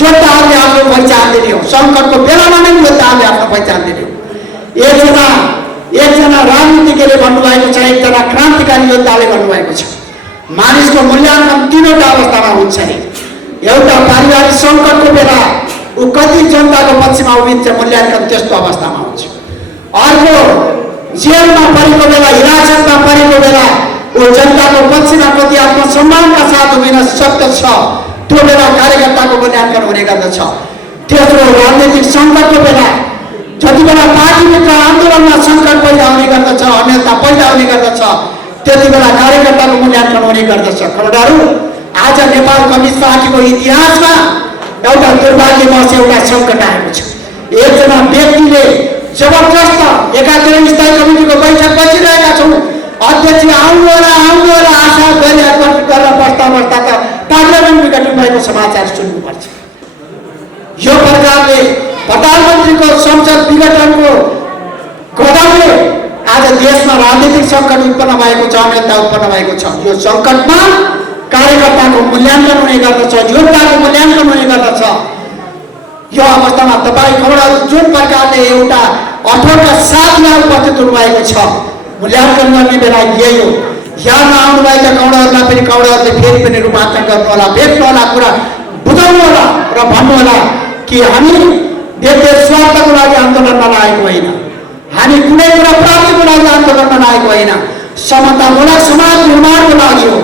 योद्धाहरूले आफ्नो पहिचान दिने हो, सङ्कटको बेलामा नै योद्धाहरूले आफ्नो पहिचान दिने हो। एकजना राजनीतिज्ञले भन्नुभएको छ, एकजना क्रान्तिकारी योद्धाले भन्नुभएको छ, मानिसको मूल्याङ्कन 3वटा अवस्थामा हुन्छ नि। एउटा पारिवारिक सङ्कटको बेला ऊ कति जनताको पक्षमा उभिन्छ, मूल्याङ्कन त्यस्तो अवस्थामा हुन्छ। अर्को जेलमा परेको बेला, हिरासतमा परेको बेला ऊ जनताको पक्षमा कति आत्मसम्मानका साथ उभिन सक्दछ, त्यो बेला कार्यकर्ताको मूल्याङ्कन हुने गर्दछ। तेस्रो राजनीतिक सङ्कटको बेला, जति बेला पार्टीभित्र आन्दोलनमा सङ्कट पैदा हुने गर्दछ, अन्यथा पैदा हुने गर्दछ, त्यति बेला कार्यकर्ताको मूल्याङ्कन हुने गर्दछ। खबरदार, आज नेपाल कम्युनिस्ट पार्टीको इतिहासमा एउटा दुर्भाग्यवश एउटा सङ्कट आएको छ। एकजना व्यक्तिले जबरजस्त एकातिर स्थायी कमिटीको बैठक बसिरहेका छौँ, अध्यक्ष आउनु होला आशा गरेर बस्दा त पार्लियामेन्ट विघटन भएको समाचार सुन्नुपर्छ। यो प्रकारले प्रधानमन्त्रीको संसद विघटनको कदमले आज देशमा राजनीतिक सङ्कट उत्पन्न भएको छ, अनियन्ता उत्पन्न भएको छ। यो सङ्कटमा कार्यकर्ताको मूल्याङ्कन हुने गर्दछ, योद्धाको मूल्याङ्कन हुने गर्दछ। यो अवस्थामा तपाईँ खबरहरू जुन प्रकारले एउटा अठोटका साथमा उपस्थित हुनुभएको छ, मूल्याङ्कन गर्ने बेला यही हो। यहाँ आउनुभएका कौडाहरूलाई पनि कौडाहरूले फेरि पनि रूपान्तरण गर्नुहोला, भेट्नुहोला, कुरा बुझाउनु होला र भन्नुहोला कि हामी व्यक्ति स्वार्थको लागि आन्दोलनमा लागेको होइन, हामी कुनै कुरा प्राप्तिको लागि आन्दोलनमा लागेको होइन, समतामूलक समाज निर्माणको लागि हो,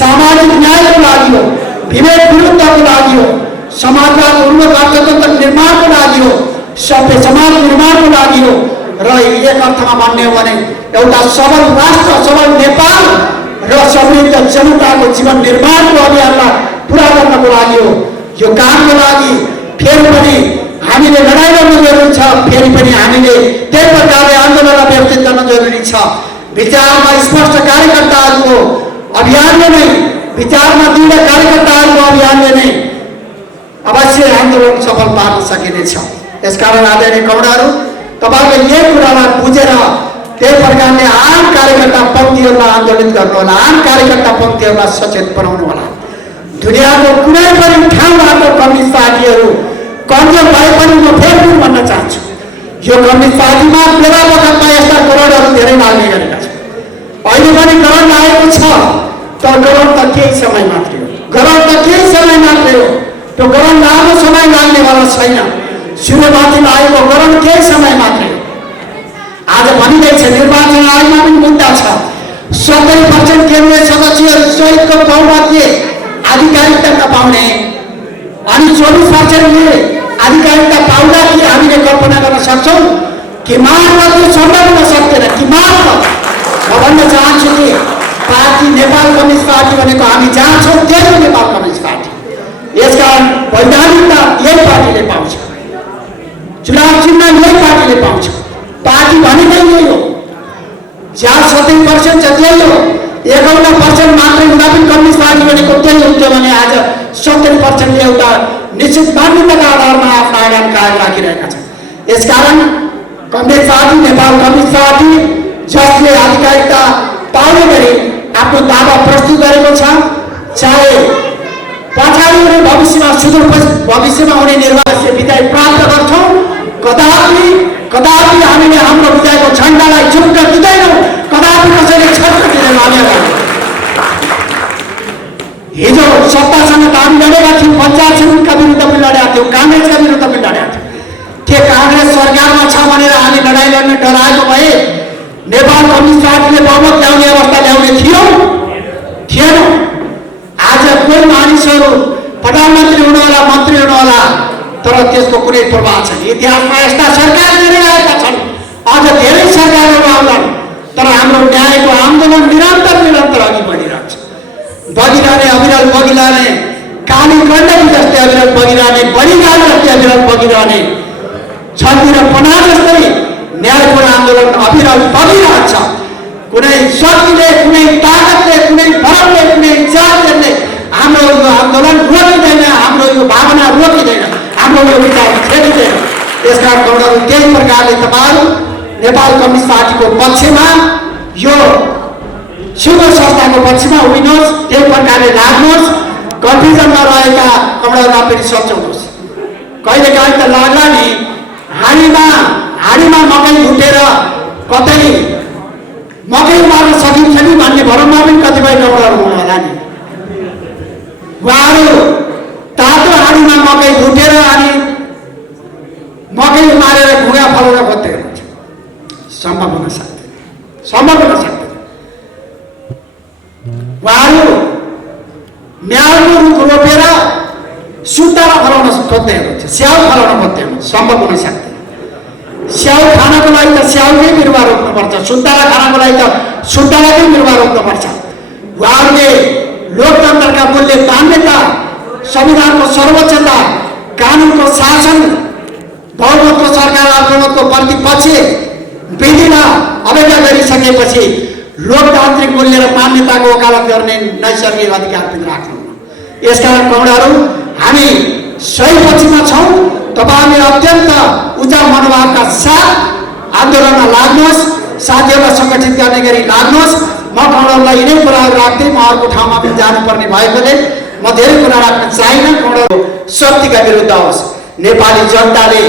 सामाजिक न्यायको लागि हो, विवेक विरुद्धको लागि हो, समाजवाद उन्मुख अर्थतन्त्र निर्माणको लागि हो, सभ्य समाज निर्माणको लागि हो र एक अर्थमा भन्ने हो भने एउटा सबल राष्ट्र, सबल नेपाल र समृद्ध जनताको जीवन निर्माणको अभियानलाई पुरा गर्नको लागि हो। यो कामको लागि फेरि पनि हामीले लडाइँ गर्नु जरुरी छ, फेरि पनि हामीले त्यही प्रकारले आन्दोलनलाई व्यवस्थित गर्न जरुरी छ। विचारमा स्पष्ट कार्यकर्ताहरूको अभियानले नै, विचारमा दृढ कार्यकर्ताहरूको अभियानले नै अवश्य आन्दोलन सफल पार्न सकिनेछ। यसकारण आदरणीय कमरेडहरू, तपाईँले यही कुरालाई बुझेर त्यही प्रकारले आम कार्यकर्ता पङ्क्तिहरूलाई आन्दोलित गर्नुहोला, आम कार्यकर्ता पङ्क्तिहरूलाई सचेत बनाउनु होला। दुनियाँको कुनै पनि ठाउँबाट कम्युनिस्ट पार्टीहरू कमजोर भए पनि म फेरि भन्न चाहन्छु, यो कम्युनिस्ट पार्टीमा बेला बखतमा यस्ता करोडहरू धेरै लाग्ने गरेका छन्। अहिले पनि करोड लागेको छ, तर करोड त केही समय मात्रै हो, करोड त केही समय मात्रै हो, त्यो करोड लामो समय लाग्नेवाला छैन। सूर्यमाथि लागेको करोड केही समय मात्रै हो। आज भनिँदैछ निर्वाचन आयोगमा पनि मुद्दा छ, 70% केन्द्र हुने सदस्यहरू सहितको बहुमतले आधिकारिकता नपाउने अनि 24%ले आधिकारिकता पाउँदा कि हामीले कल्पना गर्न सक्छौँ कि मात्र त्यो सम्भव हुन सक्दैन कि मात्र म भन्न चाहन्छु कि पार्टी नेपाल कम्युनिस्ट पार्टी भनेको हामी जहाँ छौँ त्यही हो नेपाल कम्युनिस्ट पार्टी। यसकारण वैधानिकता यही पार्टीले पाउँछ, चुनाव चिन्ह यही पार्टीले पाउँछ। पार्टी भनेकै यही हो, जहाँ 70% छ त्यही हो। 51% मात्रै हुँदा पनि कम्युनिस्ट पार्टी भनेको त्यही हुन्थ्यो भने आज 70%ले एउटा निश्चित मान्यताका आधारमा आफ्नो आगान कायम राखिरहेका छन्। यसकारण communist party Nepal communist party जसले आधिकारिकता पाउने गरी आफ्नो दावा प्रस्तुत गरेको छ, चाहे पछाडि हुने भविष्यमा सुदूर भविष्यमा हुने निर्वाचन विजय प्राप्त गर्छौँ, कदापि कदापि हामीले हाम्रो विजयको झन्डालाई झुक्न दिँदैनौँ, कदापि कसैले छट्न दिँदैनौँ। हिजो सत्तासँग काम लडेका थियौँ, पञ्चायत समितिका विरुद्ध पनि लडेका थियौँ, काङ्ग्रेसका विरुद्ध पनि लडेका थियौँ। के काङ्ग्रेस सरकारमा छ भनेर हामी लडाइँ लड्ने डराएको भए नेपाल कम्युनिस्ट पार्टीले बहुमत ल्याउने अवस्था ल्याउने थियो? थिएन। आज कोही मानिसहरू प्रधानमन्त्री हुनुहोला, मन्त्री हुनुहोला, तर त्यसको कुनै प्रभाव छैन। इतिहासमा यस्ता सरकार धेरै आएका छन्, अझ धेरै सरकारहरू आउँछन्, तर हाम्रो न्यायको आन्दोलन निरन्तर अघि बढिरहेको छ। बगिरहने अविरल बगिरहने, काली गण्डकी जस्तै अविरल बगिरहने, बलिगाल जस्तै अविरल बगिरहने, छन्दी र पना जस्तै न्यायको आन्दोलन अविरल बगिरहेछ। कुनै शक्तिले, कुनै ताकतले, कुनै बलले, कुनै जातले हाम्रो यो आन्दोलन रोकिँदैन, हाम्रो यो भावना रोकिँदैन, हाम्रो यो विचार छेडिँदैन। यसका कारण त्यही प्रकारले तपाईँ नेपाल कम्युनिस्ट पार्टीको पक्षमा, यो शुभ संस्थाको पक्षमा उभिनुहोस्, त्यही प्रकारले लाग्नुहोस्। कन्फ्युजनमा रहेका कमलामा पनि सच्याउनुहोस्। कहिलेकाहीँ त लाग्ला नि हाँडीमा मकै भुटेर कतै मकै उमार्न सकिन्छ नि भन्ने भरमा पनि कतिपय कमलाहरू हुनुहोला नि। उहाँहरू तातो हाँडीमा मकै भुटेर अनि मकै उमारेर भुगा फलाउन खोज्दै हुनुहुन्छ। सम्भव हुन सक्दैन, सम्भव हुन सक्दैन। उहाँहरू न्यायको रुख रोपेर सुन्तला फलाउन खोज्दै हुनुहुन्छ, स्याउ फलाउन खोज्दै हुनुहुन्छ। सम्भव हुन सक्दैन। स्याउ खानको लागि त स्याउकै बिरुवा रोप्नुपर्छ, सुन्तला खानको लागि त सुन्तलाकै बिरुवा रोप्नुपर्छ। उहाँहरूले लोकतन्त्रका मूल्य मान्यता, संविधानको सर्वोच्चता, कानुनको शासन, बहुमतको सरकार बहुमतको प्रतिपक्ष विधिमा अवहेलना गरिसकेपछि लोकतान्त्रिक मूल्य र मान्यताको वकालत गर्ने नैसर्गिक अधिकार पनि राख्नुहुन्न। यसकारण कौडाहरू हामी सही पक्षमा छौँ। तपाईँले अत्यन्त उच्च मनोभावका साथ आन्दोलनमा लाग्नुहोस्, साथीहरूलाई सङ्गठित गर्ने गरी लाग्नुहोस्। म कौडाहरूलाई यिनै कुराहरू राख्दै म अर्को ठाउँमा पनि जानुपर्ने भएकोले म धेरै कुरा राख्न चाहिनँ। कौडाहरू शक्तिका विरुद्ध होस्। नेपाली जनताले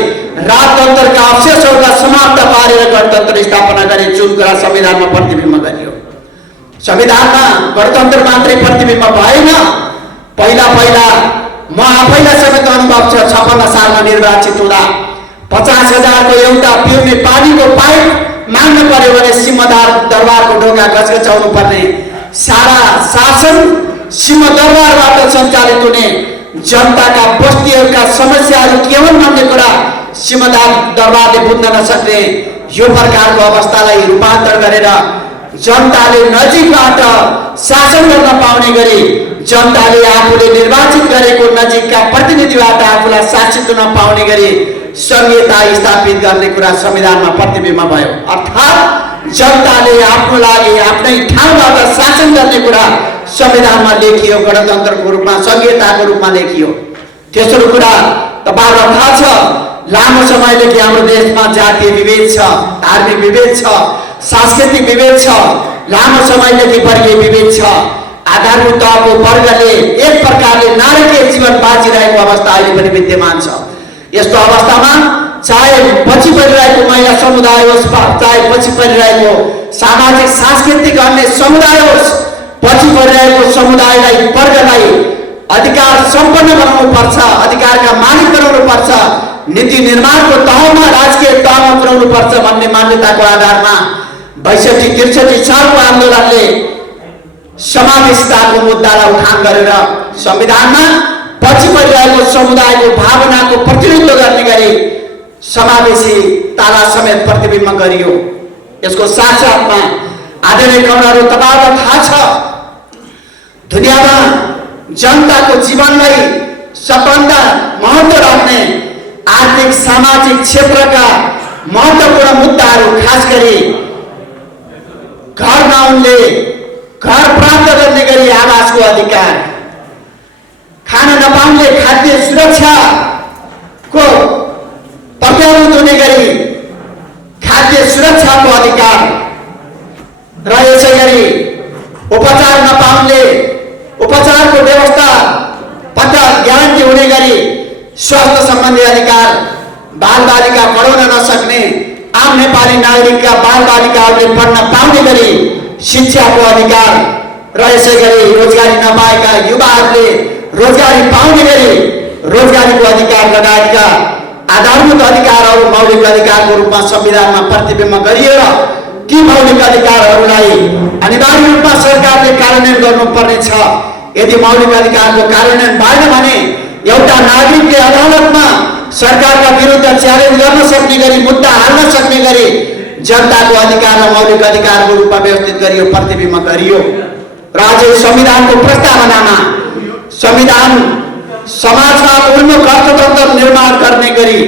राजतन्त्रका अवशेषहरूलाई समाप्त पारेर गणतन्त्र स्थापना गरे, जुन कुरा संविधानमा प्रतिबिम्ब गरियो। संविधानमा गणतन्त्र मात्रै प्रतिबिम्ब भएन। पहिला म आफैलाई समेत अनुभव छ। 56 सालमा निर्वाचित हुँदा 50,000को एउटा पिउने पानीको पाइप माग्न पर्यो भने सिंहदार दरबारको ढोका गजगजाउनु पर्ने। सारा शासन सिंहदरबारबाट सञ्चालित हुने, जनताका बस्तीहरूका समस्याहरू के हुन् भन्ने कुरा सिंहदार दरबारले बुझ्न नसक्ने यो प्रकारको अवस्थालाई रूपान्तर गरेर जनताले नजिकबाट शासन गर्न पाउने गरी, जनताले आफूले निर्वाचित गरेको नजिकका प्रतिनिधिबाट आफूलाई शासित हुन पाउने गरी संहिता स्थापित गर्ने कुरा संविधानमा प्रतिबिम्ब भयो। अर्थात् जनताले आफ्नो लागि आफ्नै ठाउँबाट शासन गर्ने कुरा संविधानमा लेखियो, गणतन्त्रको रूपमा, संहिताको रूपमा लेखियो। तेस्रो कुरा तपाईँहरूलाई थाहा छ, लामो समयदेखि हाम्रो देशमा जातीय विभेद छ, धार्मिक विभेद छ, सांस्कृतिक विभेद छ, लामो समयदेखि वर्गीय विभेद छ। आधारभूत तहको वर्गले एक प्रकारले नारकीय जीवन बाँचिरहेको अवस्था अहिले पनि विद्यमान छ। यस्तो अवस्थामा चाहे पछि परिरहेको महिला समुदाय होस्, चाहे पछि परिरहेको सामाजिक सांस्कृतिक अन्य समुदाय होस्, पछि परिरहेको समुदायलाई, वर्गलाई अधिकार सम्पन्न बनाउनु पर्छ, अधिकारका मालिक बनाउनु पर्छ, नीति निर्माणको तहमा, राजकीय तहमा पुर्याउनु पर्छ भन्ने मान्यताको आधारमा 62-63 सालको आन्दोलनले समावेशिताको मुद्दालाई उठान गरेर संविधानमा पछि परिरहेको समुदायको भावनाको प्रतिनिधित्व गर्ने गरी समावेशितालाई समेत प्रतिबिम्ब गरियो। यसको साथसाथमा आदरणीय कौडाहरू तपाईहरुलाई थाहा छ, दुनियाँमा जनताको जीवनलाई सबभन्दा महत्त्व राख्ने आर्थिक सामाजिक क्षेत्रका महत्त्वपूर्ण मुद्दाहरू, खास गरी घर नहुनेले घर प्राप्त गर्ने गरी आवासको अधिकार, खान नपाउनेले खाद्य सुरक्षाको प्रत्याभूत हुने गरी खाद्य सुरक्षाको अधिकार र यसै गरी उपचार नपाउनेले उपचारको व्यवस्था पत्र ग्यारेन्टी हुने गरी स्वास्थ्य सम्बन्धी अधिकार, बालबालिका पढाउन नसक्ने आम नेपाली नागरिकका बालबालिकाहरूले पढ्न पाउने गरी शिक्षाको अधिकार र यसै गरी रोजगारी नपाएका युवाहरूले रोजगारी पाउने गरी रोजगारीको अधिकार लगायतका आधारभूत अधिकारहरू मौलिक अधिकारको रूपमा संविधानमा प्रतिबिम्ब गरिएर ती मौलिक अधिकारहरूलाई अनिवार्य रूपमा सरकारले कार्यान्वयन गर्नुपर्ने छ। यदि मौलिक अधिकारको कार्यान्वयन भएन भने एउटा नागरिकले अदालतमा सरकारका विरुद्ध च्यालेन्ज गर्न सक्ने गरी, मुद्दा हाल्न सक्ने गरी जनताको अधिकार र मौलिक अधिकारको रूपमा व्यवस्थित गरियो, प्रतिबिम्ब गरियो। र आज संविधानको प्रस्तावनामा संविधान समाजवाद उन्मुख अर्थतन्त्र निर्माण गर्ने गरी,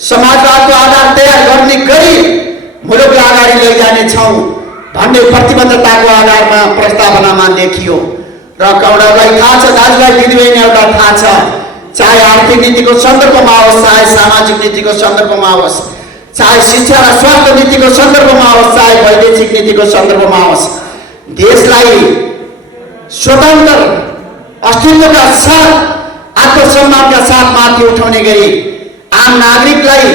समाजवादको आधार तयार गर्ने गरी मुलुकलाई अगाडि लैजानेछौँ भन्ने प्रतिबद्धताको आधारमा प्रस्तावनामा देखियो। र कौडालाई थाहा छ, दाजुभाइ दिदीबहिनीहरूलाई थाहा छ, चाहे आर्थिक नीतिको सन्दर्भमा होस्, चाहे सामाजिक नीतिको सन्दर्भमा होस्, चाहे शिक्षा र स्वास्थ्य नीतिको सन्दर्भमा होस्, चाहे वैदेशिक नीतिको सन्दर्भमा होस्, देशलाई स्वतन्त्र अस्तित्वका साथ आत्मसम्मानका साथ माथि उठाउने गरी, आम नागरिकलाई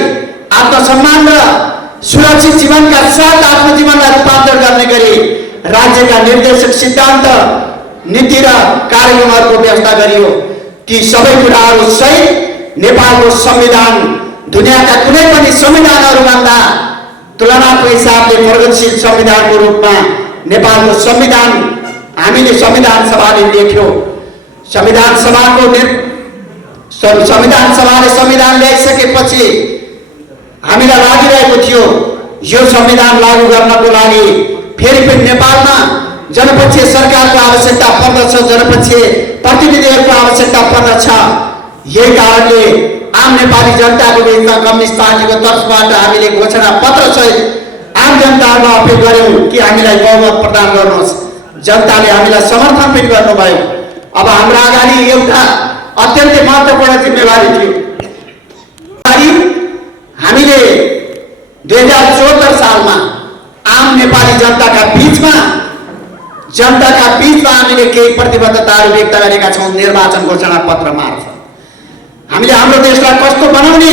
आत्मसम्मान र सुरक्षित जीवनका साथ आफ्नो जीवनलाई रूपान्तरण गर्ने गरी राज्यका निर्देशक सिद्धान्त, नीति र कार्यक्रमहरूको व्यवस्था गरियो। ती सबै कुराहरू सहित नेपालको संविधान दुनियाँका कुनै पनि संविधानहरूभन्दा तुलनात्मक हिसाबले प्रगतिशील संविधानको रूपमा नेपालको संविधान हामीले संविधान सभाले लेख्यो। संविधान सभाले संविधान ल्याइसकेपछि हामीलाई लागिरहेको थियो यो संविधान लागू गर्नको लागि फेरि पनि नेपालमा जनपक्षीय सरकारको आवश्यकता पर्दछ, जनपक्षीय प्रतिनिधिहरूको आवश्यकता पर्दछ। यही कारणले आम नेपाली जनताको बिचमा कम्युनिस्ट पार्टीको तर्फबाट हामीले घोषणा पत्र सहित आम जनतामा अपिल गर्यौं कि हामीलाई बहुमत प्रदान गर्नुहोस्। जनताले हामीलाई समर्थन पनि गर्नुभयो। अब हाम्रो अगाडि एउटा अत्यन्तै महत्त्वपूर्ण जिम्मेवारी थियो। हामीले 2074 सालमा आम नेपाली जनताका बीचमा हामीले केही प्रतिबद्धताहरू व्यक्त गरेका छौँ निर्वाचन घोषणा पत्र मार्फत। हामीले हाम्रो देशलाई कस्तो बनाउने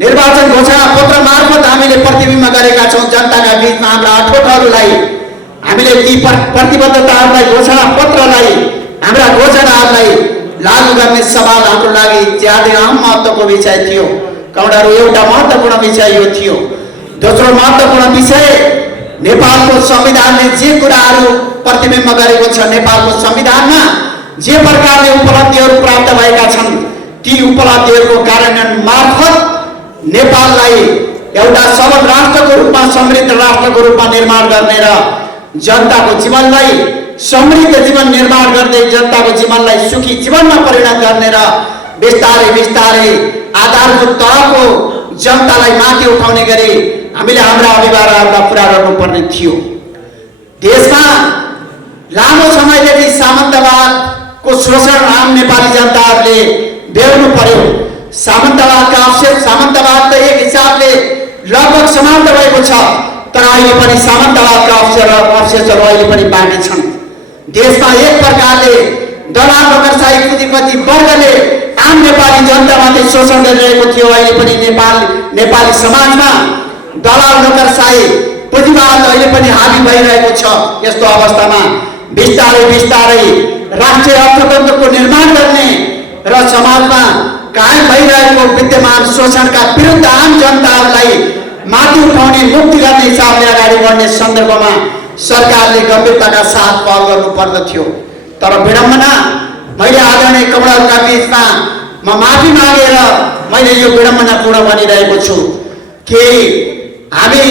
निर्वाचन घोषणा पत्र मार्फत हामीले प्रतिबिम्ब गरेका छौँ। जनताका बीचमा हाम्रा अठोटहरूलाई हामीले ती प्रतिबद्धताहरूलाई, घोषणा पत्रलाई, हाम्रा घोषणाहरूलाई लागू गर्ने सवाल हाम्रो लागि ज्यादै अहम महत्त्वको विषय थियो। कौडाहरू एउटा महत्त्वपूर्ण विषय यो थियो। दोस्रो महत्त्वपूर्ण विषय नेपालको संविधानले जे कुराहरू प्रतिबिम्ब गरेको छ, नेपालको संविधानमा जे प्रकारले उपलब्धिहरू प्राप्त भएका छन् ती उपलब्धिहरूको कार्यान्वयन मार्फत नेपाललाई एउटा सबल राष्ट्रको रूपमा, समृद्ध राष्ट्रको रूपमा निर्माण गर्ने र जनताको जीवनलाई समृद्ध जीवन निर्माण गर्दै जनताको जीवनलाई सुखी जीवनमा परिणत गर्ने र बिस्तारै बिस्तारै आधारभूत तहको जनतालाई माथि उठाउने गरी हामीले हाम्रा अभिभावकहरूलाई पुरा गर्नुपर्ने थियो। देशमा लामो समयदेखि सामन्तवादको शोषण आम नेपाली जनताहरूले बेहोर्नु पर्यो। सामन्तवाद त एक हिसाबले लगभग समाप्त भएको छ, तर अहिले पनि सामन्तवादका अवशेषहरू अहिले पनि बाँकी छन्। देशमा एक प्रकारले दलाल नोकरशाही पुँजीपति वर्गले आम नेपाली जनतामाथि शोषण गरिरहेको थियो। अहिले पनि नेपाली समाजमा दलाल नोकरशाही पुँजीवाद अहिले पनि हाबी भइरहेको छ। यस्तो अवस्थामा बिस्तारै बिस्तारै राष्ट्रिय अर्थतन्त्रको निर्माण गर्ने र समाजमा कायम भइरहेको विद्यमान शोषणका विरुद्ध आम जनताहरूलाई माथि उठाउने, मुक्ति गर्ने हिसाबले अगाडि बढ्ने सन्दर्भमा सरकारले गम्भीरताका साथ पहल गर्नुपर्दथ्यो। तर विडम्बना, मैले आदरणीय कमलका बीचमा म माफी मागेर मैले यो विडम्बना पूर्ण भनिरहेको छु कि हामी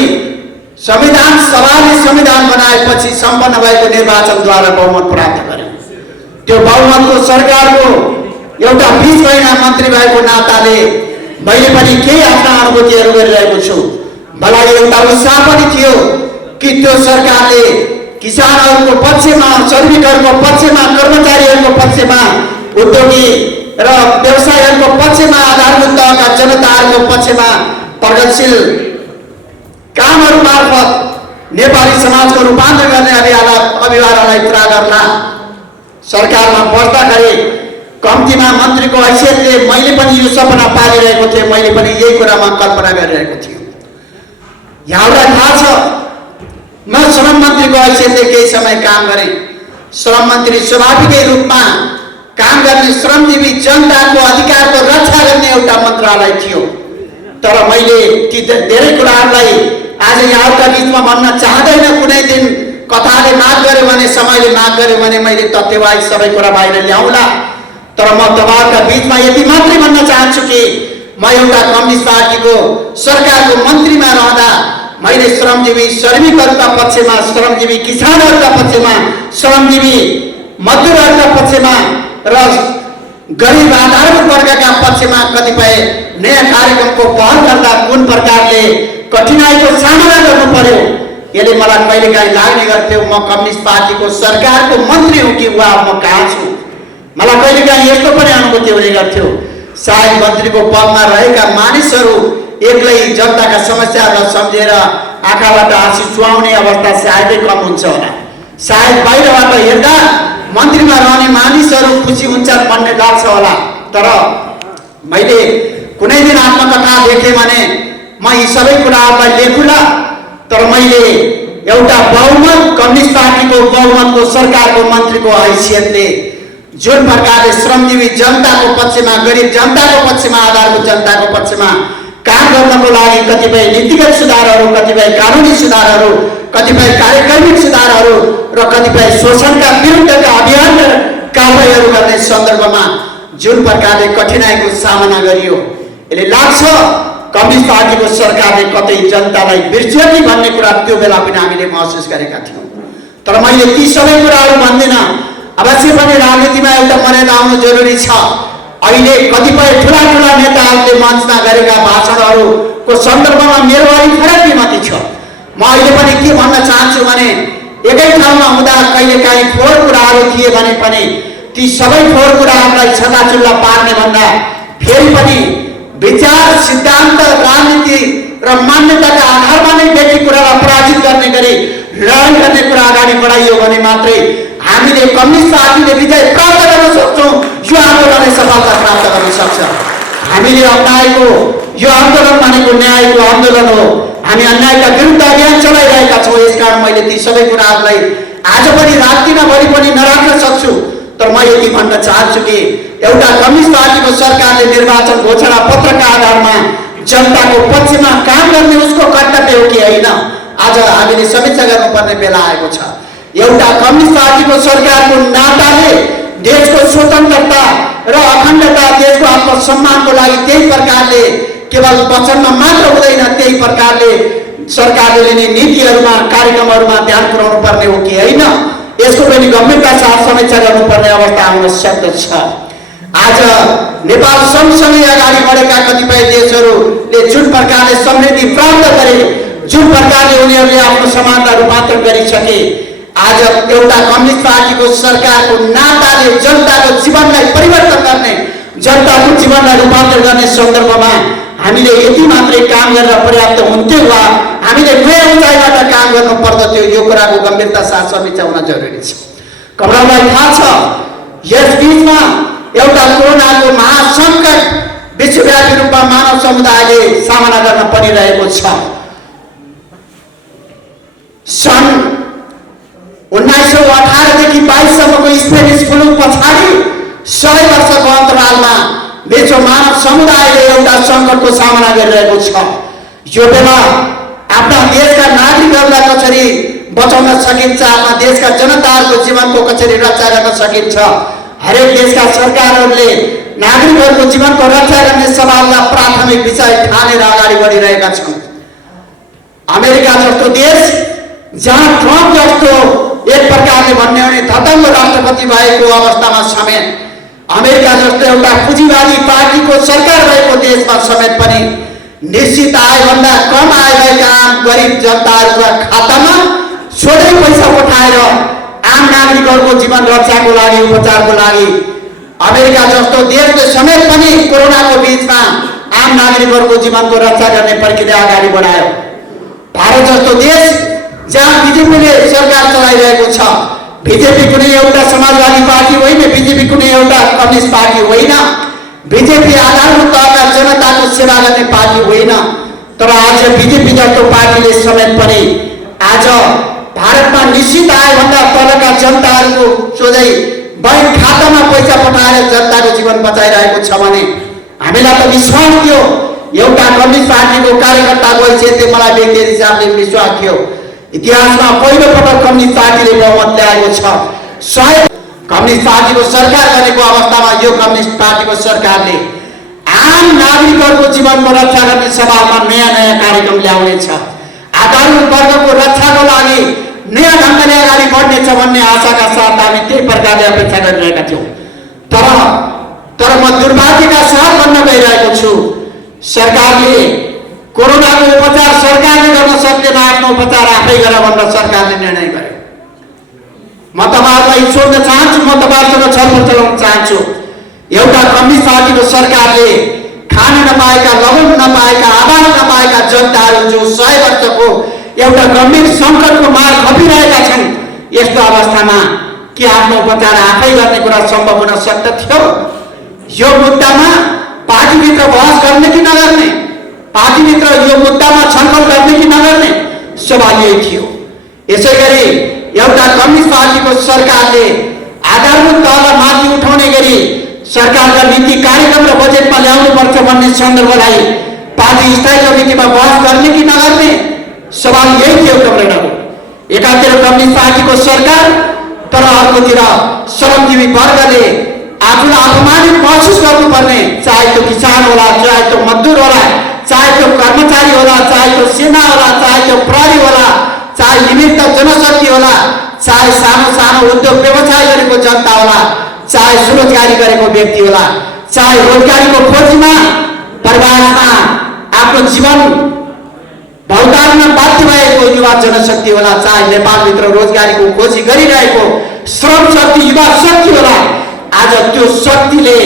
संविधान सभाले संविधान बनाएपछि सम्पन्न भएको निर्वाचनद्वारा बहुमत प्राप्त गर्यौं। त्यो बहुमतको सरकारको एउटा 20 महिना मन्त्री भएको नाताले मैले पनि केही आफ्ना अनुभूतिहरू गरिरहेको छु। मलाई एउटा उत्साह पनि थियो कि त्यो सरकारले किसानहरूको पक्षमा, श्रमिकहरूको पक्षमा, कर्मचारीहरूको पक्षमा, उद्योगी र व्यवसायीहरूको पक्षमा, आधारभूत तहका जनताहरूको पक्षमा प्रगतिशील कामहरू मार्फत नेपाली समाजको रूपान्तरण गर्ने अभियानलाई पुरा गर्न सरकारमा बस्दा गरे। कम्तीमा मन्त्रीको हैसियतले मैले पनि यो सपना पालिरहेको थिएँ। मैले पनि यही कुरामा कल्पना गरिरहेको थिएँ। यहाँलाई थाहा छ, म श्रम मन्त्रीको हैसियतले केही समय काम गरेँ। श्रम मन्त्री स्वाभाविकै रूपमा काम गर्ने श्रमजीवी जनताको अधिकारको रक्षा गर्ने एउटा मन्त्रालय थियो। तर मैले ती धेरै कुराहरूलाई आज यहाँका बीचमा भन्न चाहदैन। कुनै दिन कथाले माग गर्यो भने, समयले माग गर्यो भने मैले तथ्यवाही सबै कुरा बाहिर ल्याउँला। तर म तपाईँका बीचमा यति मात्रै भन्न चाहन्छु कि म एउटा कम्युनिस्ट पार्टीको सरकारको मन्त्रीमा रहँदा मैले श्रमजीवी श्रमिकहरूका पक्षमा, श्रमजीवी किसानहरूका पक्षमा, श्रमजीवी मजदुरहरूका पक्षमा र गरिब आधारभूत वर्गका पक्षमा कतिपय नयाँ कार्यक्रमको पहल गर्दा कुन प्रकारले कठिनाइको सामना गर्नु पर्यो, यसले मलाई कहिलेकाहीँ लाग्ने गर्थ्यो म कम्युनिस्ट पार्टीको सरकारको मन्त्री हुँ कि वा म कहाँ छु। मलाई कहिलेकाहीँ यस्तो पनि अनुभूति हुने गर्थ्यो, सायद मन्त्रीको पदमा रहेका मानिसहरू एक्लै जनताका समस्याहरूलाई सम्झेर आँखाबाट आँसु चुहाउने अवस्था सायदै कम हुन्छ होला। सायद बाहिरबाट हेर्दा मन्त्रीमा रहने मानिसहरू खुसी हुन्छन् भन्ने लाग्छ होला। तर मैले कुनै दिन आत्मकथा लेखेँ भने म यी सबै कुराहरूलाई लेखुला। तर मैले एउटा बहुमत, कम्युनिस्ट पार्टीको बहुमतको सरकारको मन्त्रीको हैसियतले जुन प्रकारले श्रमजीवी जनताको पक्षमा, गरिब जनताको पक्षमा, आधारभूत जनताको पक्षमा काम गर्नको लागि कतिपय नीतिगत सुधारहरू, कतिपय कानुनी सुधारहरू, कतिपय कार्यक्रमिक सुधारहरू र कतिपय शोषणका विरुद्धका अभियान र कारबाहीहरू गर्ने सन्दर्भमा जुन प्रकारले कठिनाइको सामना गरियो, यसले लाग्छ कम्युनिस्ट पार्टीको सरकारले कतै जनतालाई बिर्स्यो कि भन्ने कुरा त्यो बेला पनि हामीले महसुस गरेका थियौँ। तर मैले ती सबै कुराहरू भन्दिनँ। अवश्य पनि राजनीतिमा एउटा मर्यादा आउनु जरुरी छ। अहिले कतिपय ठुला ठुला नेताहरूले मञ्चमा गरेका भाषणहरूको सन्दर्भमा मेरो अलिक फरक विमति छ। म अहिले पनि के भन्न चाहन्छु भने एकै ठाउँमा हुँदा कहिलेकाहीँ फोहोर कुराहरू थिए भने पनि ती सबै फोहोर कुराहरूलाई छताचुल्ला पार्ने भन्दा फेरि पनि विचार, सिद्धान्त, राजनीति र मान्यताका आधारमा नै व्यक्ति कुरालाई पराजित गर्ने गरी लडाइँ गर्ने कुरा अगाडि बढाइयो भने मात्रै हामीले कम्युनिस्ट पार्टीले विजय प्राप्त गर्न सक्छौँ। यो आन्दोलनले सफलता प्राप्त गर्न सक्छ। हामीले अप्नाएको यो आन्दोलन भनेको न्यायको आन्दोलन हो। हामी अन्यायका विरुद्ध अभियान चलाइरहेका छौँ। यसकारण मैले ती सबै कुराहरूलाई आज पनि रात दिनभरि पनि नराख्न सक्छु। तर म यति भन्न चाहन्छु कि एउटा कम्युनिस्ट पार्टीको सरकारले निर्वाचन घोषणा पत्रका आधारमा जनताको पक्षमा काम गर्ने उसको कर्तव्य हो कि होइन, आज हामीले समीक्षा गर्नुपर्ने बेला आएको छ। एउटा कम्युनिस्ट पार्टीको सरकारको नाताले देशको स्वतन्त्रता र अखण्डता, देशको आत्मसम्मानको लागि त्यही प्रकारले केवल वचनमा मात्र हुँदैन, त्यही प्रकारले सरकारले लिने नीतिहरूमा, कार्यक्रमहरूमा ध्यान पुर्याउनु पर्ने हो कि होइन, यसको पनि गम्भीरता साथ समीक्षा गर्नुपर्ने अवस्था आउन सक्दछ। आज नेपाल सँगसँगै अगाडि बढेका कतिपय देशहरूले जुन प्रकारले समृद्धि प्राप्त गरे, जुन प्रकारले उनीहरूले आफ्नो समाजलाई रूपान्तरण गरिसके, आज एउटा कम्युनिस्ट पार्टीको सरकारको नाताले जनताको जीवनलाई परिवर्तन गर्ने, जनताको जीवनलाई रूपान्तरण गर्ने सन्दर्भमा हामीले यति मात्रै काम गरेर पर्याप्त हुन्थ्यो वा हामीले नयाँ उचाइबाट काम गर्नु पर्दथ्यो, यो कुराको गम्भीरता साथ समीक्षा हुन जरुरी छ। कमलालाई थाहा छ यस बीचमा एउटा कोरोनाको महासङ्कट विश्वव्यापी रूपमा मानव समुदायले सामना गर्न परिरहेको छ। सन् 1918 देखि 22 सम्मको स्पेनिस फ्लू पछाडि 100 वर्षको अन्तरालमा विश्व मानव समुदायले एउटा सङ्कटको सामना गरिरहेको छ। यो बेला आफ्ना देशका नागरिकहरूलाई कसरी बचाउन सकिन्छ, आफ्ना देशका जनताहरूको जीवनको कसरी रक्षा गर्न सकिन्छ। हरेक देशका सरकारहरूले नागरिकहरूको जीवनको रक्षा गर्ने सवाललाई प्राथमिक विषय ठानेर अगाडि बढिरहेका छन्। अमेरिका जस्तो देश, जहाँ ट्रम्प जस्तो एक प्रकारले भन्ने हो भने धतङ्ग राष्ट्रपति भएको अवस्थामा समेत, अमेरिका जस्तो एउटा पुँजीवादी पार्टीको सरकार भएको देशमा समेत पनि निश्चित आयभन्दा कम आय भएका आम गरिब जनताहरूका खातामा सोझै पैसा पठाएर आम नागरिकहरूको जीवन रक्षाको लागि, उपचारको लागि अमेरिका जस्तो देशले समेत पनि कोरोनाको बीचमा आम नागरिकहरूको जीवनको रक्षा गर्ने प्रक्रिया अगाडि बढायो। भारत जस्तो देश जहाँ बीजेपीले सरकार चलाइरहेको छ, बीजेपी कुनै एउटा समाजवादी पार्टी होइन, बीजेपी कुनै एउटा कम्युनिस्ट पार्टी होइन, बीजेपी आधारभूत तहका जनताको सेवा गर्ने पार्टी होइन। तर आज बीजेपी जस्तो पार्टीले समेत पनि आज भारतमा निश्चित आयभन्दा तलका जनताहरूको सोझै बैंक खातामा पैसा पठाएर जनताको जीवन बचाइरहेको छ भने हामीलाई त विश्वास थियो। एउटा कम्युनिस्ट पार्टीको कार्यकर्ता गएपछि त्यो मलाई व्यक्ति हिसाबले विश्वास थियो। इतिहासमा पहिलो पटक कम्युनिस्ट पार्टीले बहुमत ल्याएको छ। सायद कम्युनिस्ट पार्टीको सरकार गरेको अवस्थामा यो कम्युनिस्ट पार्टीको सरकारले आम नागरिकहरूको जीवनको रक्षा गर्ने सवालमा नयाँ नयाँ कार्यक्रम ल्याउनेछ, आधारभूत वर्गको रक्षाको लागि नयाँ ढङ्गले अगाडि बढ्नेछ भन्ने आशाका साथ हामी त्यही प्रकारले अपेक्षा गरिरहेका थियौँ। तर म दुर्भाग्यका साथ भन्न गइरहेको छु, सरकारले कोरोनाको उपचार सरकारले गर्न सक्दैन, आफ्नो उपचार आफै गर भनेर सरकारले निर्णय गर्यो। म तपाईँहरूलाई सोध्न चाहन्छु, म तपाईँहरूसँग छलफल चलाउन चाहन्छु। एउटा कम्युनिस्ट पार्टीको सरकारले खान नपाएका, लगाउन नपाएका, आवास नपाएका जनताहरू जो 100 वर्षको एउटा गम्भीर सङ्कटको मार खपिरहेका छन्, यस्तो अवस्थामा के आफ्नो उपचार आफै गर्ने कुरा सम्भव हुन सक्दथ्यो? यो मुद्दामा पार्टीभित्र बहस गर्ने कि नगर्ने, पार्टीभित्र यो मुद्दामा छलफल गर्ने कि नगर्ने सवाल यही थियो। यसै गरी एउटा कम्युनिस्ट पार्टीको सरकारले आधारभूत तहलाई माथि उठाउने गरी सरकारका नीति कार्यक्रम र बजेटमा ल्याउनुपर्छ भन्ने सन्दर्भलाई पार्टी स्थायी समितिमा बहस गर्ने कि नगर्ने सवाल यही थियो। कमरेडहरू, एकातिर कम्युनिस्ट पार्टीको सरकार, तर अर्कोतिर श्रमजीवी वर्गले आफूलाई अपमानित महसुस गर्नुपर्ने, चाहे त्यो किसान होला, चाहे त्यो मजदुर होला, चाहे त्यो कर्मचारी होला, चाहे त्यो सेना होला, चाहे त्यो प्रहरी होला, चाहे निमित्त जनशक्ति होला, चाहे सानो सानो उद्योग व्यवसाय गरेको जनता होला, चाहे स्वरोजगारी गरेको व्यक्ति होला, चाहे रोजगारीको खोजीमा प्रवासमा आफ्नो जीवन भौतार्न बाध्य भएको युवा जनशक्ति होला, चाहे नेपालभित्र रोजगारीको खोजी गरिरहेको श्रम शक्ति, युवा शक्ति होला, आज त्यो शक्तिले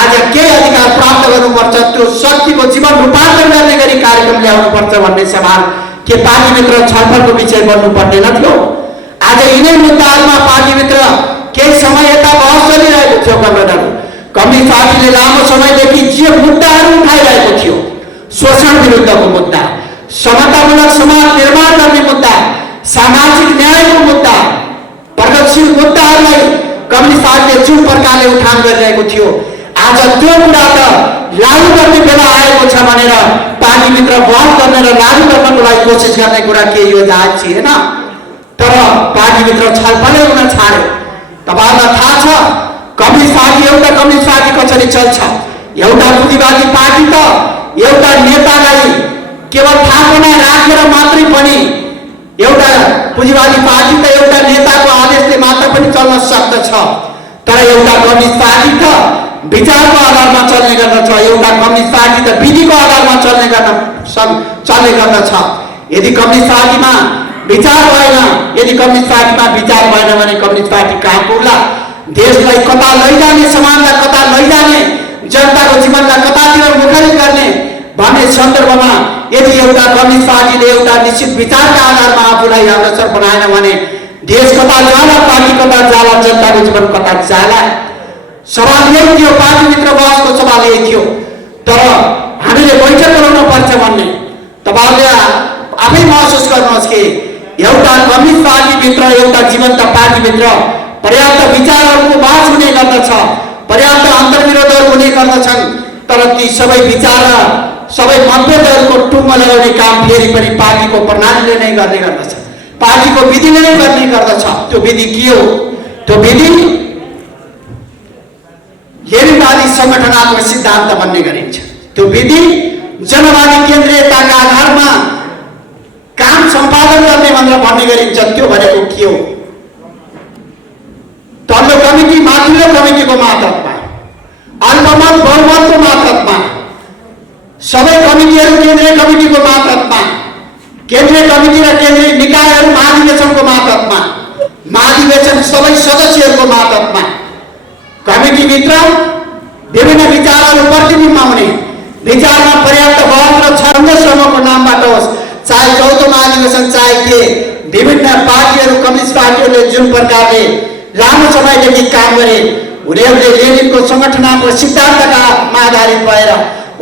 आज केही अधिकार प्राप्त गर्नुपर्छ, त्यो शक्तिको जीवन रूपान्तरण गर्ने गरी कार्यक्रम ल्याउनुपर्छ भन्ने सवाल के पार्टीभित्र छलफलको विषय बन्नु पर्दैन थियो? आज यिनै मुद्दाहरूमा पार्टीभित्र केही समय यता बहस चलिरहेको थियो। कम्युनिस्ट पार्टीले लामो समयदेखि जे मुद्दाहरू उठाइरहेको थियो, शोषण विरुद्धको मुद्दा, समतामूलक समाज निर्माण गर्ने मुद्दा, सामाजिक न्यायको मुद्दा, प्रगतिशील मुद्दाहरूलाई कम्युनिस्ट पार्टीले जुन प्रकारले उठान गरिरहेको थियो, आज त्यो कुरा त लागू गर्ने बेला आएको छ भनेर पार्टीभित्र बहस गर्ने र लागू गर्नको लागि कोसिस गर्ने कुरा के यो जाँच थिएन। तर पार्टीभित्र छलफलै हुन छाड्यो। तपाईँहरूलाई थाहा छ कम्युनिस्ट पार्टी, एउटा कम्युनिस्ट पार्टी कसरी चल्छ? एउटा पुँजीवादी पार्टी त एउटा नेतालाई केवल थापना राखेर मात्रै पनि, एउटा पुँजीवादी पार्टी त एउटा नेताको आदेशले मात्र पनि चल्न सक्दछ। तर एउटा कम्युनिस्ट पार्टी त विचारको आधारमा चल्ने गर्दछ, एउटा कम्युनिस्ट पार्टी त विधिको आधारमा चल्ने गर्दछ। यदि कम्युनिस्ट पार्टीमा विचार भएन, यदि कम्युनिस्ट पार्टीमा विचार भएन भने कम्युनिस्ट पार्टी कहाँ पुग्ला? देशलाई कता लैजाने, समाजलाई कता लैजाने, जनताको जीवनलाई कतातिर मुखरित गर्ने भन्ने सन्दर्भमा यदि एउटा कम्युनिस्ट पार्टीले एउटा निश्चित विचारका आधारमा आफूलाई अग्रसर बनाएन भने देश कता जाला, पार्टी कता जाला, जनताको जीवन कता जाला? सवाल यही थियो, पार्टीभित्र बहसको सवाल यही थियो। तर हामीले बैठक गराउनु पर्छ भन्ने तपाईँहरूले आफै महसुस गर्नुहोस् कि एउटा कम्युनिस्ट पार्टीभित्र, एउटा जीवन्त पार्टीभित्र पर्याप्त विचारहरूको बहस हुने गर्दछ, पर्याप्त अन्तर्विरोधहरू हुने गर्दछन्। तर ती सबै विचार र सबै मतभेदहरूको टुङ्गो लगाउने काम फेरि पनि पार्टीको प्रणालीले नै गर्ने गर्दछ। पार्टीको विधिले नै गर्ने गर्दछ। त्यो विधि के हो? त्यो विधि लेनिनवादी संगठनात्मक सिद्धान्त भन्ने गरिन्छ। त्यो विधि जनवादी केन्द्रीयताका आधारमा काम सम्पादन गर्ने भनेर भन्ने गरिन्छ। त्यो भनेको के हो? तल्लो कमिटी माथिल्लो कमिटीको मातहतमा, अल्पमत बहुमतको मातहतमा, सबै कमिटीहरू केन्द्रीय कमिटीको मातहतमा, केन्द्रीय कमिटी र केन्द्रीय निकायहरू महाधिवेशनको मातहतमा, महाधिवेशन सबै सदस्यहरूको मातहतमा, कमिटीभित्र विभिन्न विचारहरू प्रतिबिम्ब हुने, विचारमा पर्याप्त बहस र छन्दसम्मको नामबाट होस्, चाहे 14औं महाधिवेशन चाहे के विभिन्न पार्टीहरू, कम्युनिस्ट पार्टीहरूले जुन प्रकारले लामो समयदेखि काम गरे, उनीहरूले लेनिनको संगठनात्मक सिद्धान्तका आधारित भएर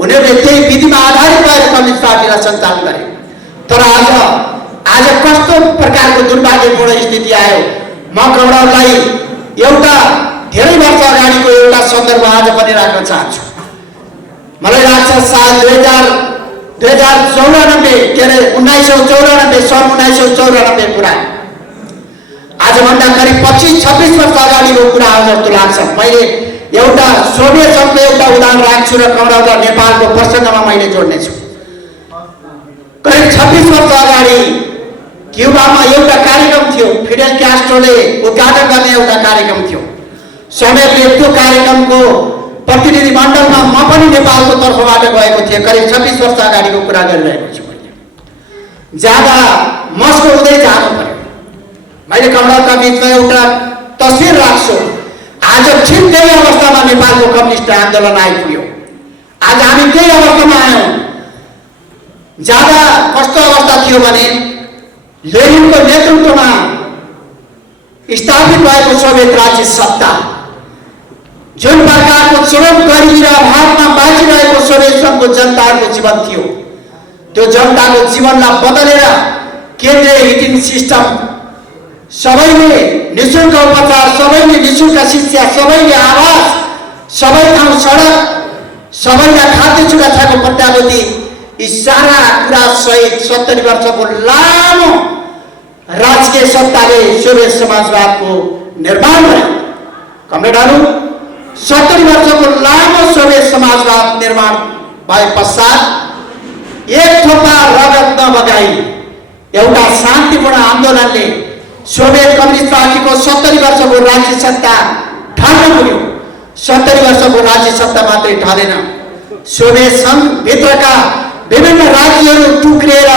उनीहरूले त्यही विधिमा आधारित भएर कम्युनिस्ट पार्टीलाई सञ्चालन गरे। तर आज कस्तो प्रकारको दुर्भाग्यपूर्ण स्थिति आयो? म कमरेडलाई एउटा धेरै वर्ष अगाडिको एउटा सन्दर्भ आज पनि राख्न चाहन्छु। मलाई लाग्छ साल 1994 के अरे 1994 सन् 1994 कुरा, आजभन्दा करिब 25-26 वर्ष अगाडिको कुरा हो जस्तो लाग्छ। मैले एउटा सोभियत सङ्घको एउटा उदाहरण राख्छु र कमरेडलाई नेपालको प्रसङ्गमा मैले जोड्नेछु। करिब 26 वर्ष अगाडि क्युबामा एउटा कार्यक्रम थियो, फिडेल क्यास्ट्रोले उद्घाटन गर्ने एउटा कार्यक्रम थियो। समयले त्यो कार्यक्रमको प्रतिनिधि मण्डलमा म पनि नेपालको तर्फबाट गएको थिएँ। करिब 26 वर्ष अगाडिको कुरा गरिरहेको छु। जाँदा मस्को हुँदै जानु पर्यो। मैले कमरेडका बिचमा एउटा तस्विर राख्छु। आज ठिक त्यही अवस्थामा नेपालको कम्युनिस्ट आन्दोलन आइपुग्यो। आज हामी त्यही अवस्थामा आयौँ। जाँदा कस्तो अवस्था थियो भने लेनिनको नेतृत्वमा स्थापित भएको सोभियत राज्य सत्ता जुन प्रकारको चरम गरिबी र अभावमा बाँचिरहेको सोभियत सङ्घको जनताको जीवन थियो, त्यो जनताको जीवनलाई बदलेर केन्द्रीय हिटिङ सिस्टम, सबैले निःशुल्क उपचार, सबैले निःशुल्क शिक्षा, सबैले आवास, सबै ठाउँ सडक, सबैलाई खाद्य सुरक्षाको प्रत्याभूति, यी सारा कुरा सहित 70 वर्षको लामो राजकीय सत्ताले सोभियत समाजवादको निर्माण गर्यो। कमरेडहरू, 70 वर्षको लामो सोभियत समाजवाद निर्माण भए पश्चात एक थोपा रगत नबगाई एउटा शान्तिपूर्ण आन्दोलनले सोभियत कम्युनिस्ट पार्टीको 70 वर्षको राज्य सत्ता ढल्न पुग्यो। 70 वर्षको राज्य सत्ता मात्रै ढलेन, सोभियत सङ्घभित्रका विभिन्न राज्यहरू टुक्रिएर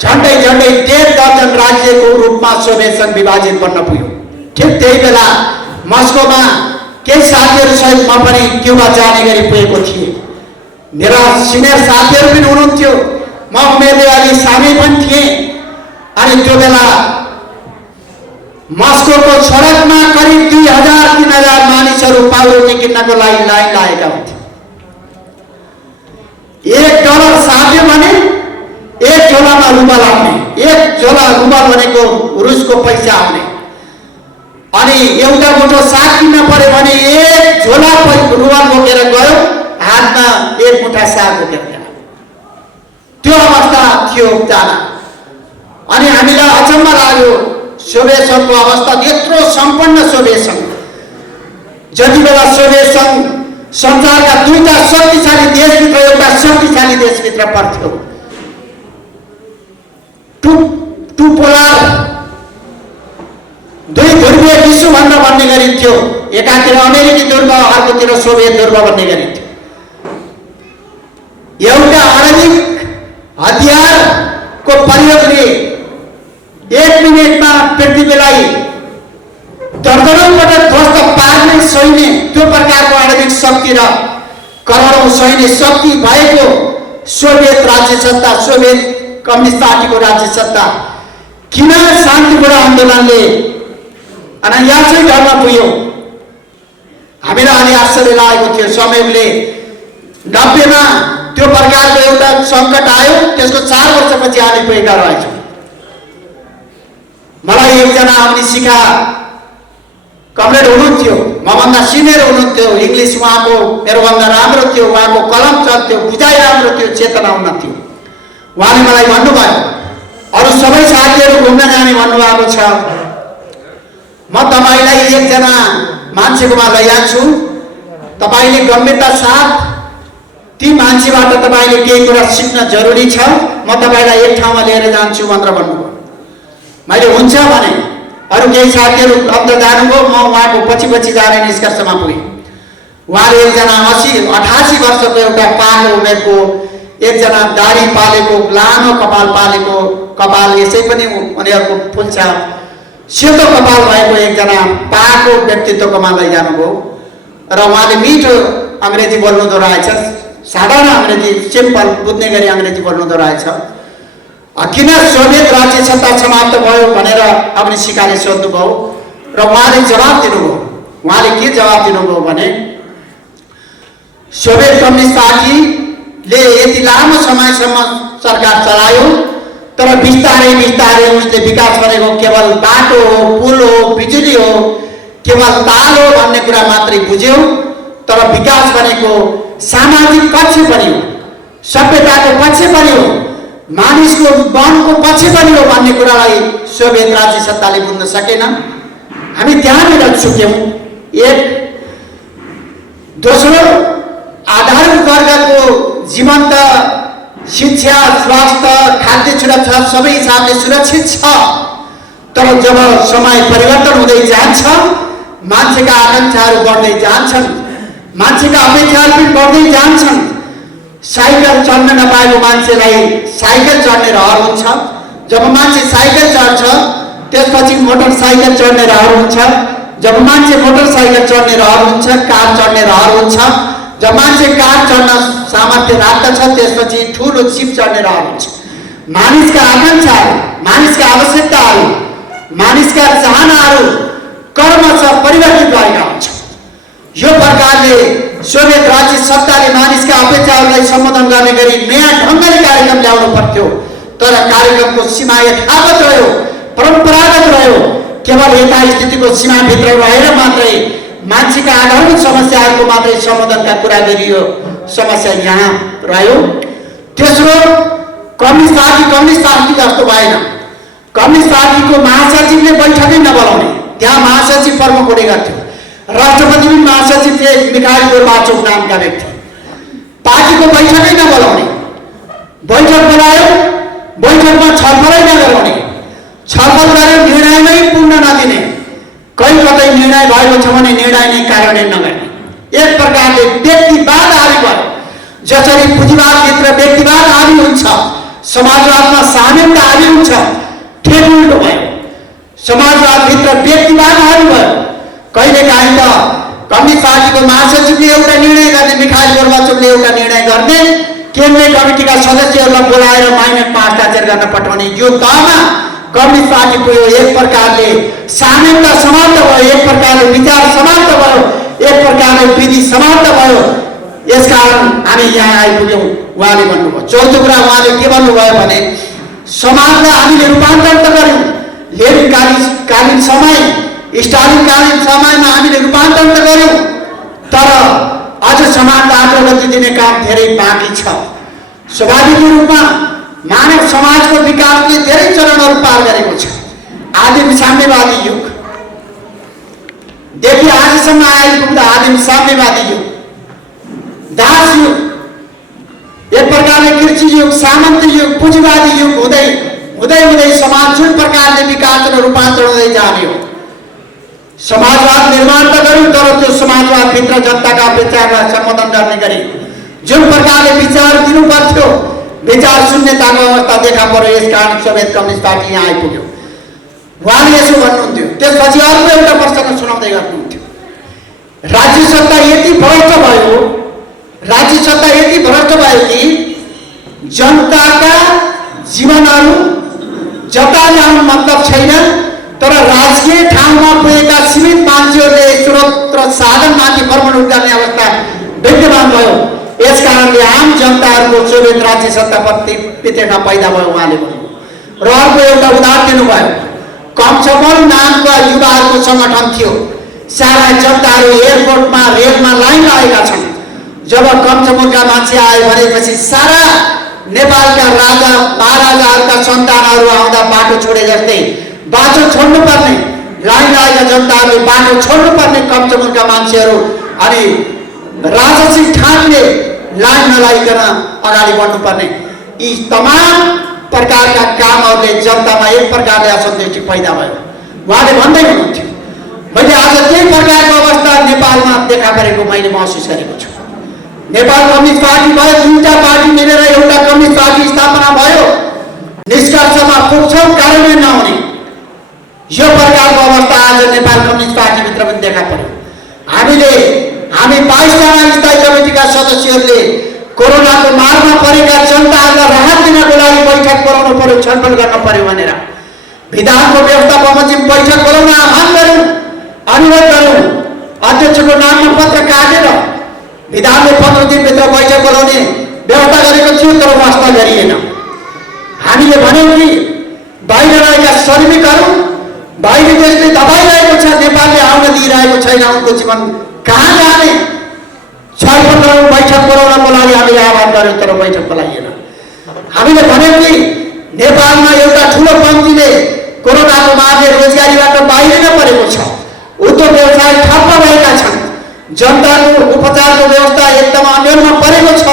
झन्डै 1.5 दर्जन राज्यको रूपमा सोभियत सङ्घ विभाजित बन्न पुग्यो। ठिक त्यही बेला मस्कोमा केही साथीहरू सहित म पनि क्युबा जाने गरी पुगेको थिएँ। मेरा सिनियर साथीहरू पनि हुनुहुन्थ्यो, म उमेरले अलि सानै पनि थिएँ। अनि त्यो बेला मस्कोको सडकमा करिब 2000-3000 मानिसहरू पाउरोटी किन्नको लागि लाइन लागेका हुन्थे। $1 साट्यो भने 1 झोलामा रुबल आउने, 1 झोला रुबल भनेको रुसको पैसा आउने। अनि एउटा मुठो साग किन्न पर्यो भने 1 झोला रुबल बोकेर गयो, हातमा 1 मुठा साग बोकेर गयो। त्यो अवस्था थियो जान। अनि हामीलाई अचम्म लाग्यो, सोभियत सङ्घको अवस्था यत्रो सम्पन्न सोभियत सङ्घ, जति बेला सोभियत सङ्घ संसारका दुईटा शक्तिशाली देशभित्र एउटा शक्तिशाली देशभित्र पर्थ्यो। टु पोलार, दुई ध्रुवीय विश्व भनेर भन्ने गरिन्थ्यो। एकातिर अमेरिकी ध्रुव, अर्कोतिर सोभियत ध्रुव भन्ने गरिन्थ्यो। एउटा आणविक हतियारको प्रयोगले 1 मिनेटमा पृथ्वीलाई दर्जनौं पटक ध्वस्त पार्ने सैन्य, त्यो प्रकारको आणविक शक्ति र करोडौं सैन्य शक्ति भएको सोभियत राज्य सत्ता, सोभियत कम्युनिस्ट पार्टीको राज्य सत्ता किन शान्तिपूर्ण आन्दोलनले अनि यहाँ चाहिँ ढल्न पुग्यो? हामीलाई अलि आश्चर्य लागेको थियो। समयले 90मा त्यो प्रकारको एउटा सङ्कट आयो, त्यसको 4 वर्षपछि हामी पुगेका रहेछौँ। मलाई एकजना अग्निशिखा कमरेड हुनुहुन्थ्यो, मभन्दा सिनियर हुनुहुन्थ्यो। इङ्ग्लिस उहाँको मेरोभन्दा राम्रो थियो, उहाँको कलम चल्थ्यो, बुझाइ राम्रो थियो, चेतना हुन्न थियो। उहाँले मलाई भन्नुभयो, अरू सबै साथीहरू घुम्न जाने भन्नुभएको छ। म तपाईलाई एकजना मान्छेकोमा लैजान्छु, तपाईले गम्भीरता साथ ती मान्छेबाट तपाईले केही कुरा सिक्न जरुरी छ। म तपाईलाई एक ठाउँमा लिएर जान्छु भनेर भन्नुभयो। मैले हुन्छ भने अरू केही साथीहरू अन्त जानुभयो, म उहाँको पछि जाने निष्कर्षमा पुगेँ। उहाँले एकजना 88 वर्षको एउटा पालो उमेरको एकजना दाढी पालेको लामो कपाल पालेको, कपाल यसै पनि उनीहरूको फुल्छ, सेतो कपाल भएको एकजना पाको व्यक्तित्वकोमा लैजानुभयो र उहाँले मिठो अङ्ग्रेजी बोल्नुहुँदो रहेछ, साधारण अङ्ग्रेजी, सिम्पल बुझ्ने गरी अङ्ग्रेजी बोल्नुहुँदो रहेछ। किन सोभियत राज्य सत्ता समाप्त भयो भनेर अग्निशिखाले सोध्नुभयो र उहाँले जवाब दिनुभयो। उहाँले के जवाब दिनुभयो भने सोभियत कम्युनिस्ट पार्टीले यति लामो समयसम्म सरकार चलायो, तर बिस्तारै बिस्तारै उसले विकास गरेको केवल बाटो हो, पुल हो, बिजुली हो, केवल ताल हो भन्ने कुरा मात्रै बुझ्यो, तर विकास भनेको सामाजिक पक्ष पनि हो, सभ्यताको पक्ष पनि हो, मानिसको वनको पक्ष पनि हो भन्ने कुरालाई सोभियत राज्य सत्ताले बुझ्न सकेन। हामी त्यहाँनिर चुक्यौँ। एक दोस्रो, आधारभूत वर्गको जीवन्त शिक्षा, स्वास्थ्य, खाद्य सुरक्षा सबै हिसाबले सुरक्षित छ, तर जब समय परिवर्तन हुँदै जान्छ, मान्छेका आकांक्षाहरू बढ्दै जान्छन्, मान्छेका अपेक्षाहरू पनि बढ्दै जान्छन्। साइकल चढ्न नपाएको मान्छेलाई साइकल चढ्ने रहर हुन्छ, जब मान्छे साइकल चढ्छ त्यसपछि मोटरसाइकल चढ्ने रहर हुन्छ, जब मान्छे मोटरसाइकल चढ्ने रहर हुन्छ, कार चढ्ने रहर हुन्छ, जब मान्छे कार चढ्न सामर्थ्य राख्दछ त्यसपछि ठुलो जिप चढ्ने रहर हुन्छ। मानिसका आकांक्षाहरू, मानिसका आवश्यकताहरू, मानिसका चाहनाहरू कर्मशः परिवर्तित भएका हुन्छन्। यो प्रकारले सोभियत राज्य सत्ताले मानिसका अपेक्षाहरूलाई सम्बोधन गर्ने गरी नयाँ ढङ्गले कार्यक्रम ल्याउनु पर्थ्यो, तर कार्यक्रमको सीमा यथावत रह्यो, परम्परागत रह्यो। केवल यथास्थितिको सीमाभित्र रहेर मात्रै मान्छेका आधारभूत समस्याहरूको मात्रै सम्बोधनका कुरा गरियो, समस्या यहाँ रह्यो। तेस्रो, कम्युनिस्ट पार्टी जस्तो भएन। कम्युनिस्ट पार्टीको महासचिवले बैठकै नबोलाउने, त्यहाँ महासचिव प्रमुख हुने गर्थ्यो। राष्ट्रपति पनि महासचिव थिए, मिखाइल गोर्बाचोभ नामका व्यक्ति। पार्टीको बैठकै नबोलाउने, बैठक बोलायो, बैठकमा छलफलै नगराउने, छलफल गरेर निर्णयमै पुग्न नदिने, कहीँ कतै निर्णय भएको छ भने निर्णय नै कार्यान्वयन नगर्ने। एक प्रकारले व्यक्तिवाद हावी भयो। जसरी पुँजीवादभित्र व्यक्तिवाद हावी हुन्छ, समाजवादमा साम्यता हावी हुन्छ, ठिक उल्टो भयो। समाजवादभित्र व्यक्तिवाद हावी भयो। कहिलेकाहीँ त कम्युनिस्ट पार्टीको महासचिवले एउटा निर्णय गर्ने, मिखाइल गोर्बाचोभले एउटा निर्णय गर्ने, केन्द्रीय कमिटीका सदस्यहरूलाई बोलाएर -5 हस्ताक्षर गर्न पठाउने, यो तहमा कम्युनिस्ट पार्टी पुग्यो। एक प्रकारले साम्यता समाप्त भयो, एक प्रकारले विचार समाप्त भयो, एक प्रकारले विधि समाप्त भयो। यसकारण हामी यहाँ आइपुग्यौँ। उहाँले भन्नुभयो। चौथो कुरा उहाँले के भन्नुभयो भने समाजलाई हामीले रूपान्तरण गर्यौँ। लेनिनकालीन समय, स्टालिनकालीन समयमा हामीले रूपान्तरण गर्यौँ, तर अझ समाजलाई अग्रगति दिने काम धेरै बाँकी छ। स्वाभाविक रूपमा मानव समाजको विकासले धेरै चरणहरू पार गरेको छ। आदिम साम्यवादी युगदेखि आजसम्म आइपुग्दा आदिम साम्यवादी युग, दास युग, एक प्रकारले कृषि युग, सामन्त युग, पुँजीवादी युग हुँदै हुँदै हुँदै समाज जुन प्रकारले विकास र रूपान्तरण हुँदै जाने हो। समाजवाद निर्माण त गर्यौँ, तर त्यो समाजवादभित्र जनताका अपेक्षालाई सम्बोधन गर्ने गरी जुन प्रकारले विचार दिनु पर्थ्यो, विचार शून्यताको अवस्था देखा पर्यो। यसकारण सोभियत कम्युनिस्ट पार्टी यहाँ आइपुग्यो। उहाँले यसो भन्नुहुन्थ्यो। त्यसपछि अर्को एउटा प्रसङ्ग सुनाउँदै गर्नुहुन्थ्यो। राज्य सत्ता यति भ्रष्ट भयो, राज्य सत्ता यति भ्रष्ट भयो कि जनताका जीवनहरू जता जानु मतलब छैन, तर राजकीय ठाउँमा पुगेका सीमित मान्छेहरूले स्रोत र साधनमाथि प्रबन्धन गर्ने अवस्था विद्यमान भयो। यसकारणले आम जनताहरूको सोभियत राज्य सत्ताप्रति वितरणा पैदा भयो उहाँले भन्नुभयो। र अर्को एउटा उदाहरण दिनुभयो। कमसमल नामका युवाहरूको सङ्गठन थियो। सारा जनताहरू एयरपोर्टमा रेलमा लाइन लागेका छन्। जब कमसमलका मान्छे आयो भनेपछि सारा नेपालका राजा महाराजाहरूका सन्तानहरू आउँदा बाटो छोडे जस्तै बाटो छोड्नुपर्ने, लाइन लागेका जनताहरूले बाटो छोड्नुपर्ने कमजोरका मान्छेहरू अनि राजसी ठानले लाइन नलागिकन अगाडि बढ्नुपर्ने, यी तमाम प्रकारका कामहरूले जनतामा एक प्रकारले असन्तुष्टि पैदा भयो। उहाँले भन्दै हुनुहुन्थ्यो, मैले आज त्यही प्रकारको अवस्था नेपालमा देखा परेको मैले महसुस गरेको छु। नेपाल कम्युनिस्ट पार्टी भयो, दुईटा पार्टी मिलेर एउटा कम्युनिस्ट पार्टी स्थापना भयो, निष्कर्षमा पुग्छौँ कार्यान्वयन नहुने यो प्रकारको अवस्था आज नेपाल कम्युनिस्ट पार्टीभित्र पनि देखा पर्यो। हामी 22 जना स्थायी कमिटीका सदस्यहरूले कोरोनाको मारमा परेका जनताहरूलाई राहत दिनको लागि बैठक बोलाउनु पर्यो, छलफल गर्न पर्यो भनेर विधानको व्यवस्था बमोजिम बैठक बोलाउन आह्वान गर्यौँ, अनुरोध गर्यौँ। अध्यक्षको नाममा पत्र काटेर विधानले 15 दिनभित्र बैठक बोलाउने व्यवस्था गरेको थियो, तर वास्ता गरिएन। हामीले भन्यौँ कि बाहिर रहेका श्रमिकहरू बाहिरी देशले दबाइरहेको छ, नेपालले आउन दिइरहेको छैन, उनको जीवन कहाँ जाने, छलफल गरौँ, बैठक बोलाउनको लागि हामीले आह्वान गर्यौँ, तर बैठक बोलाइएन। हामीले भन्यौँ कि नेपालमा एउटा ठुलो पङ्क्तिले कोरोनाको मारले रोजगारीबाट बाहिरिन परेको छ, उद्योग व्यवसाय ठप्प भएका छन्, जनताको उपचारको व्यवस्था एकदम अन्यलमा परेको छ,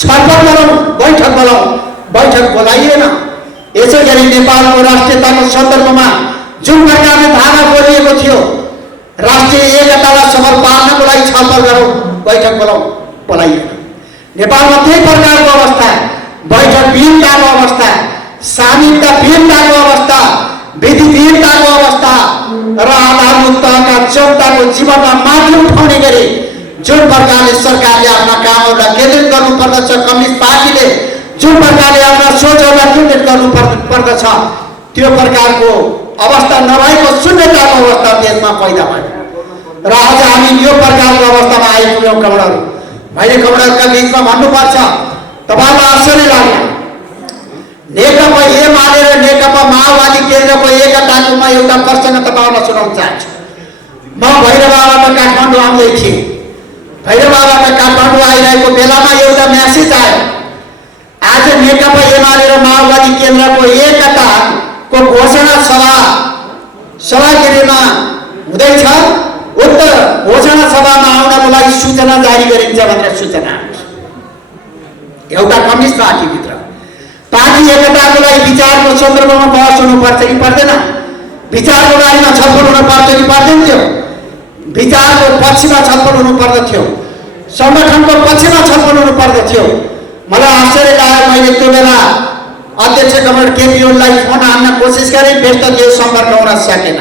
छलफल गरौँ, बैठक बोलाउँ, बैठक बोलाइएन। यसै गरी नेपालको राष्ट्रियताको सन्दर्भमा जुन प्रकारले धारणा बोलिएको थियो, राष्ट्रिय एकतालाई सफल पार्नको लागि छलफल गरौँ, बैठक बोलाउँ, बोलाइएन। नेपालमा त्यही प्रकारको अवस्था, बैठकविहीनताको अवस्था, सामिप्यताविहीनताको अवस्था, विधिविहीनताको अवस्था र आधारभूत तहका जनताको जीवनमा माथि उठाउने गरी जुन प्रकारले सरकारले आफ्ना कामहरूलाई केन्द्रित गर्नुपर्दछ, कम्युनिस्ट पार्टीले जुन प्रकारले आफ्ना सोचहरूलाई केन्द्रित गर्नुपर्दछ, त्यो प्रकारको अवस्था नभएको शून्यताको अवस्था देशमा पैदा भयो र आज हामी यो प्रकारको अवस्थामा आइपुग्यौँ। कमलहरू, मैले कमलहरूका बिचमा भन्नुपर्छ, तपाईँलाई आश्चर्य लाग्यो, नेकपा एमाले र नेकपा माओवादी केन्द्रको एकताको म एउटा प्रसङ्ग तपाईँहरूलाई सुनाउन चाहन्छु। म भैरवाबाट काठमाडौँ आउँदै थिएँ, भैरवाबाट काठमाडौँ आइरहेको बेलामा एउटा म्यासेज आयो, आज नेकपा एमाले र माओवादी केन्द्रको एकताको घोषणा सभागिरीमा हुँदैछ, उक्त घोषणा सभामा आउनको लागि सूचना जारी गरिन्छ भनेर सूचना आउँछ। एउटा कम्युनिस्ट पार्टीभित्र पार्टी एकताको लागि विचारको सन्दर्भमा बहस हुनुपर्छ कि पर्दैन, विचारको बारेमा छलफल हुन पर्छ कि पर्दैन, थियो विचारको पक्षमा छलफल हुनु पर्दथ्यो, संगठनको पक्षमा छलफल हुनु पर्दथ्यो। मलाई आश्चर्य लाग्यो, मैले त्यो बेला अध्यक्ष कमरेड केपी ओलीलाई फोन हान्न कोसिस गरेँ, व्यस्त थियो, सम्पर्क हुन सकेन।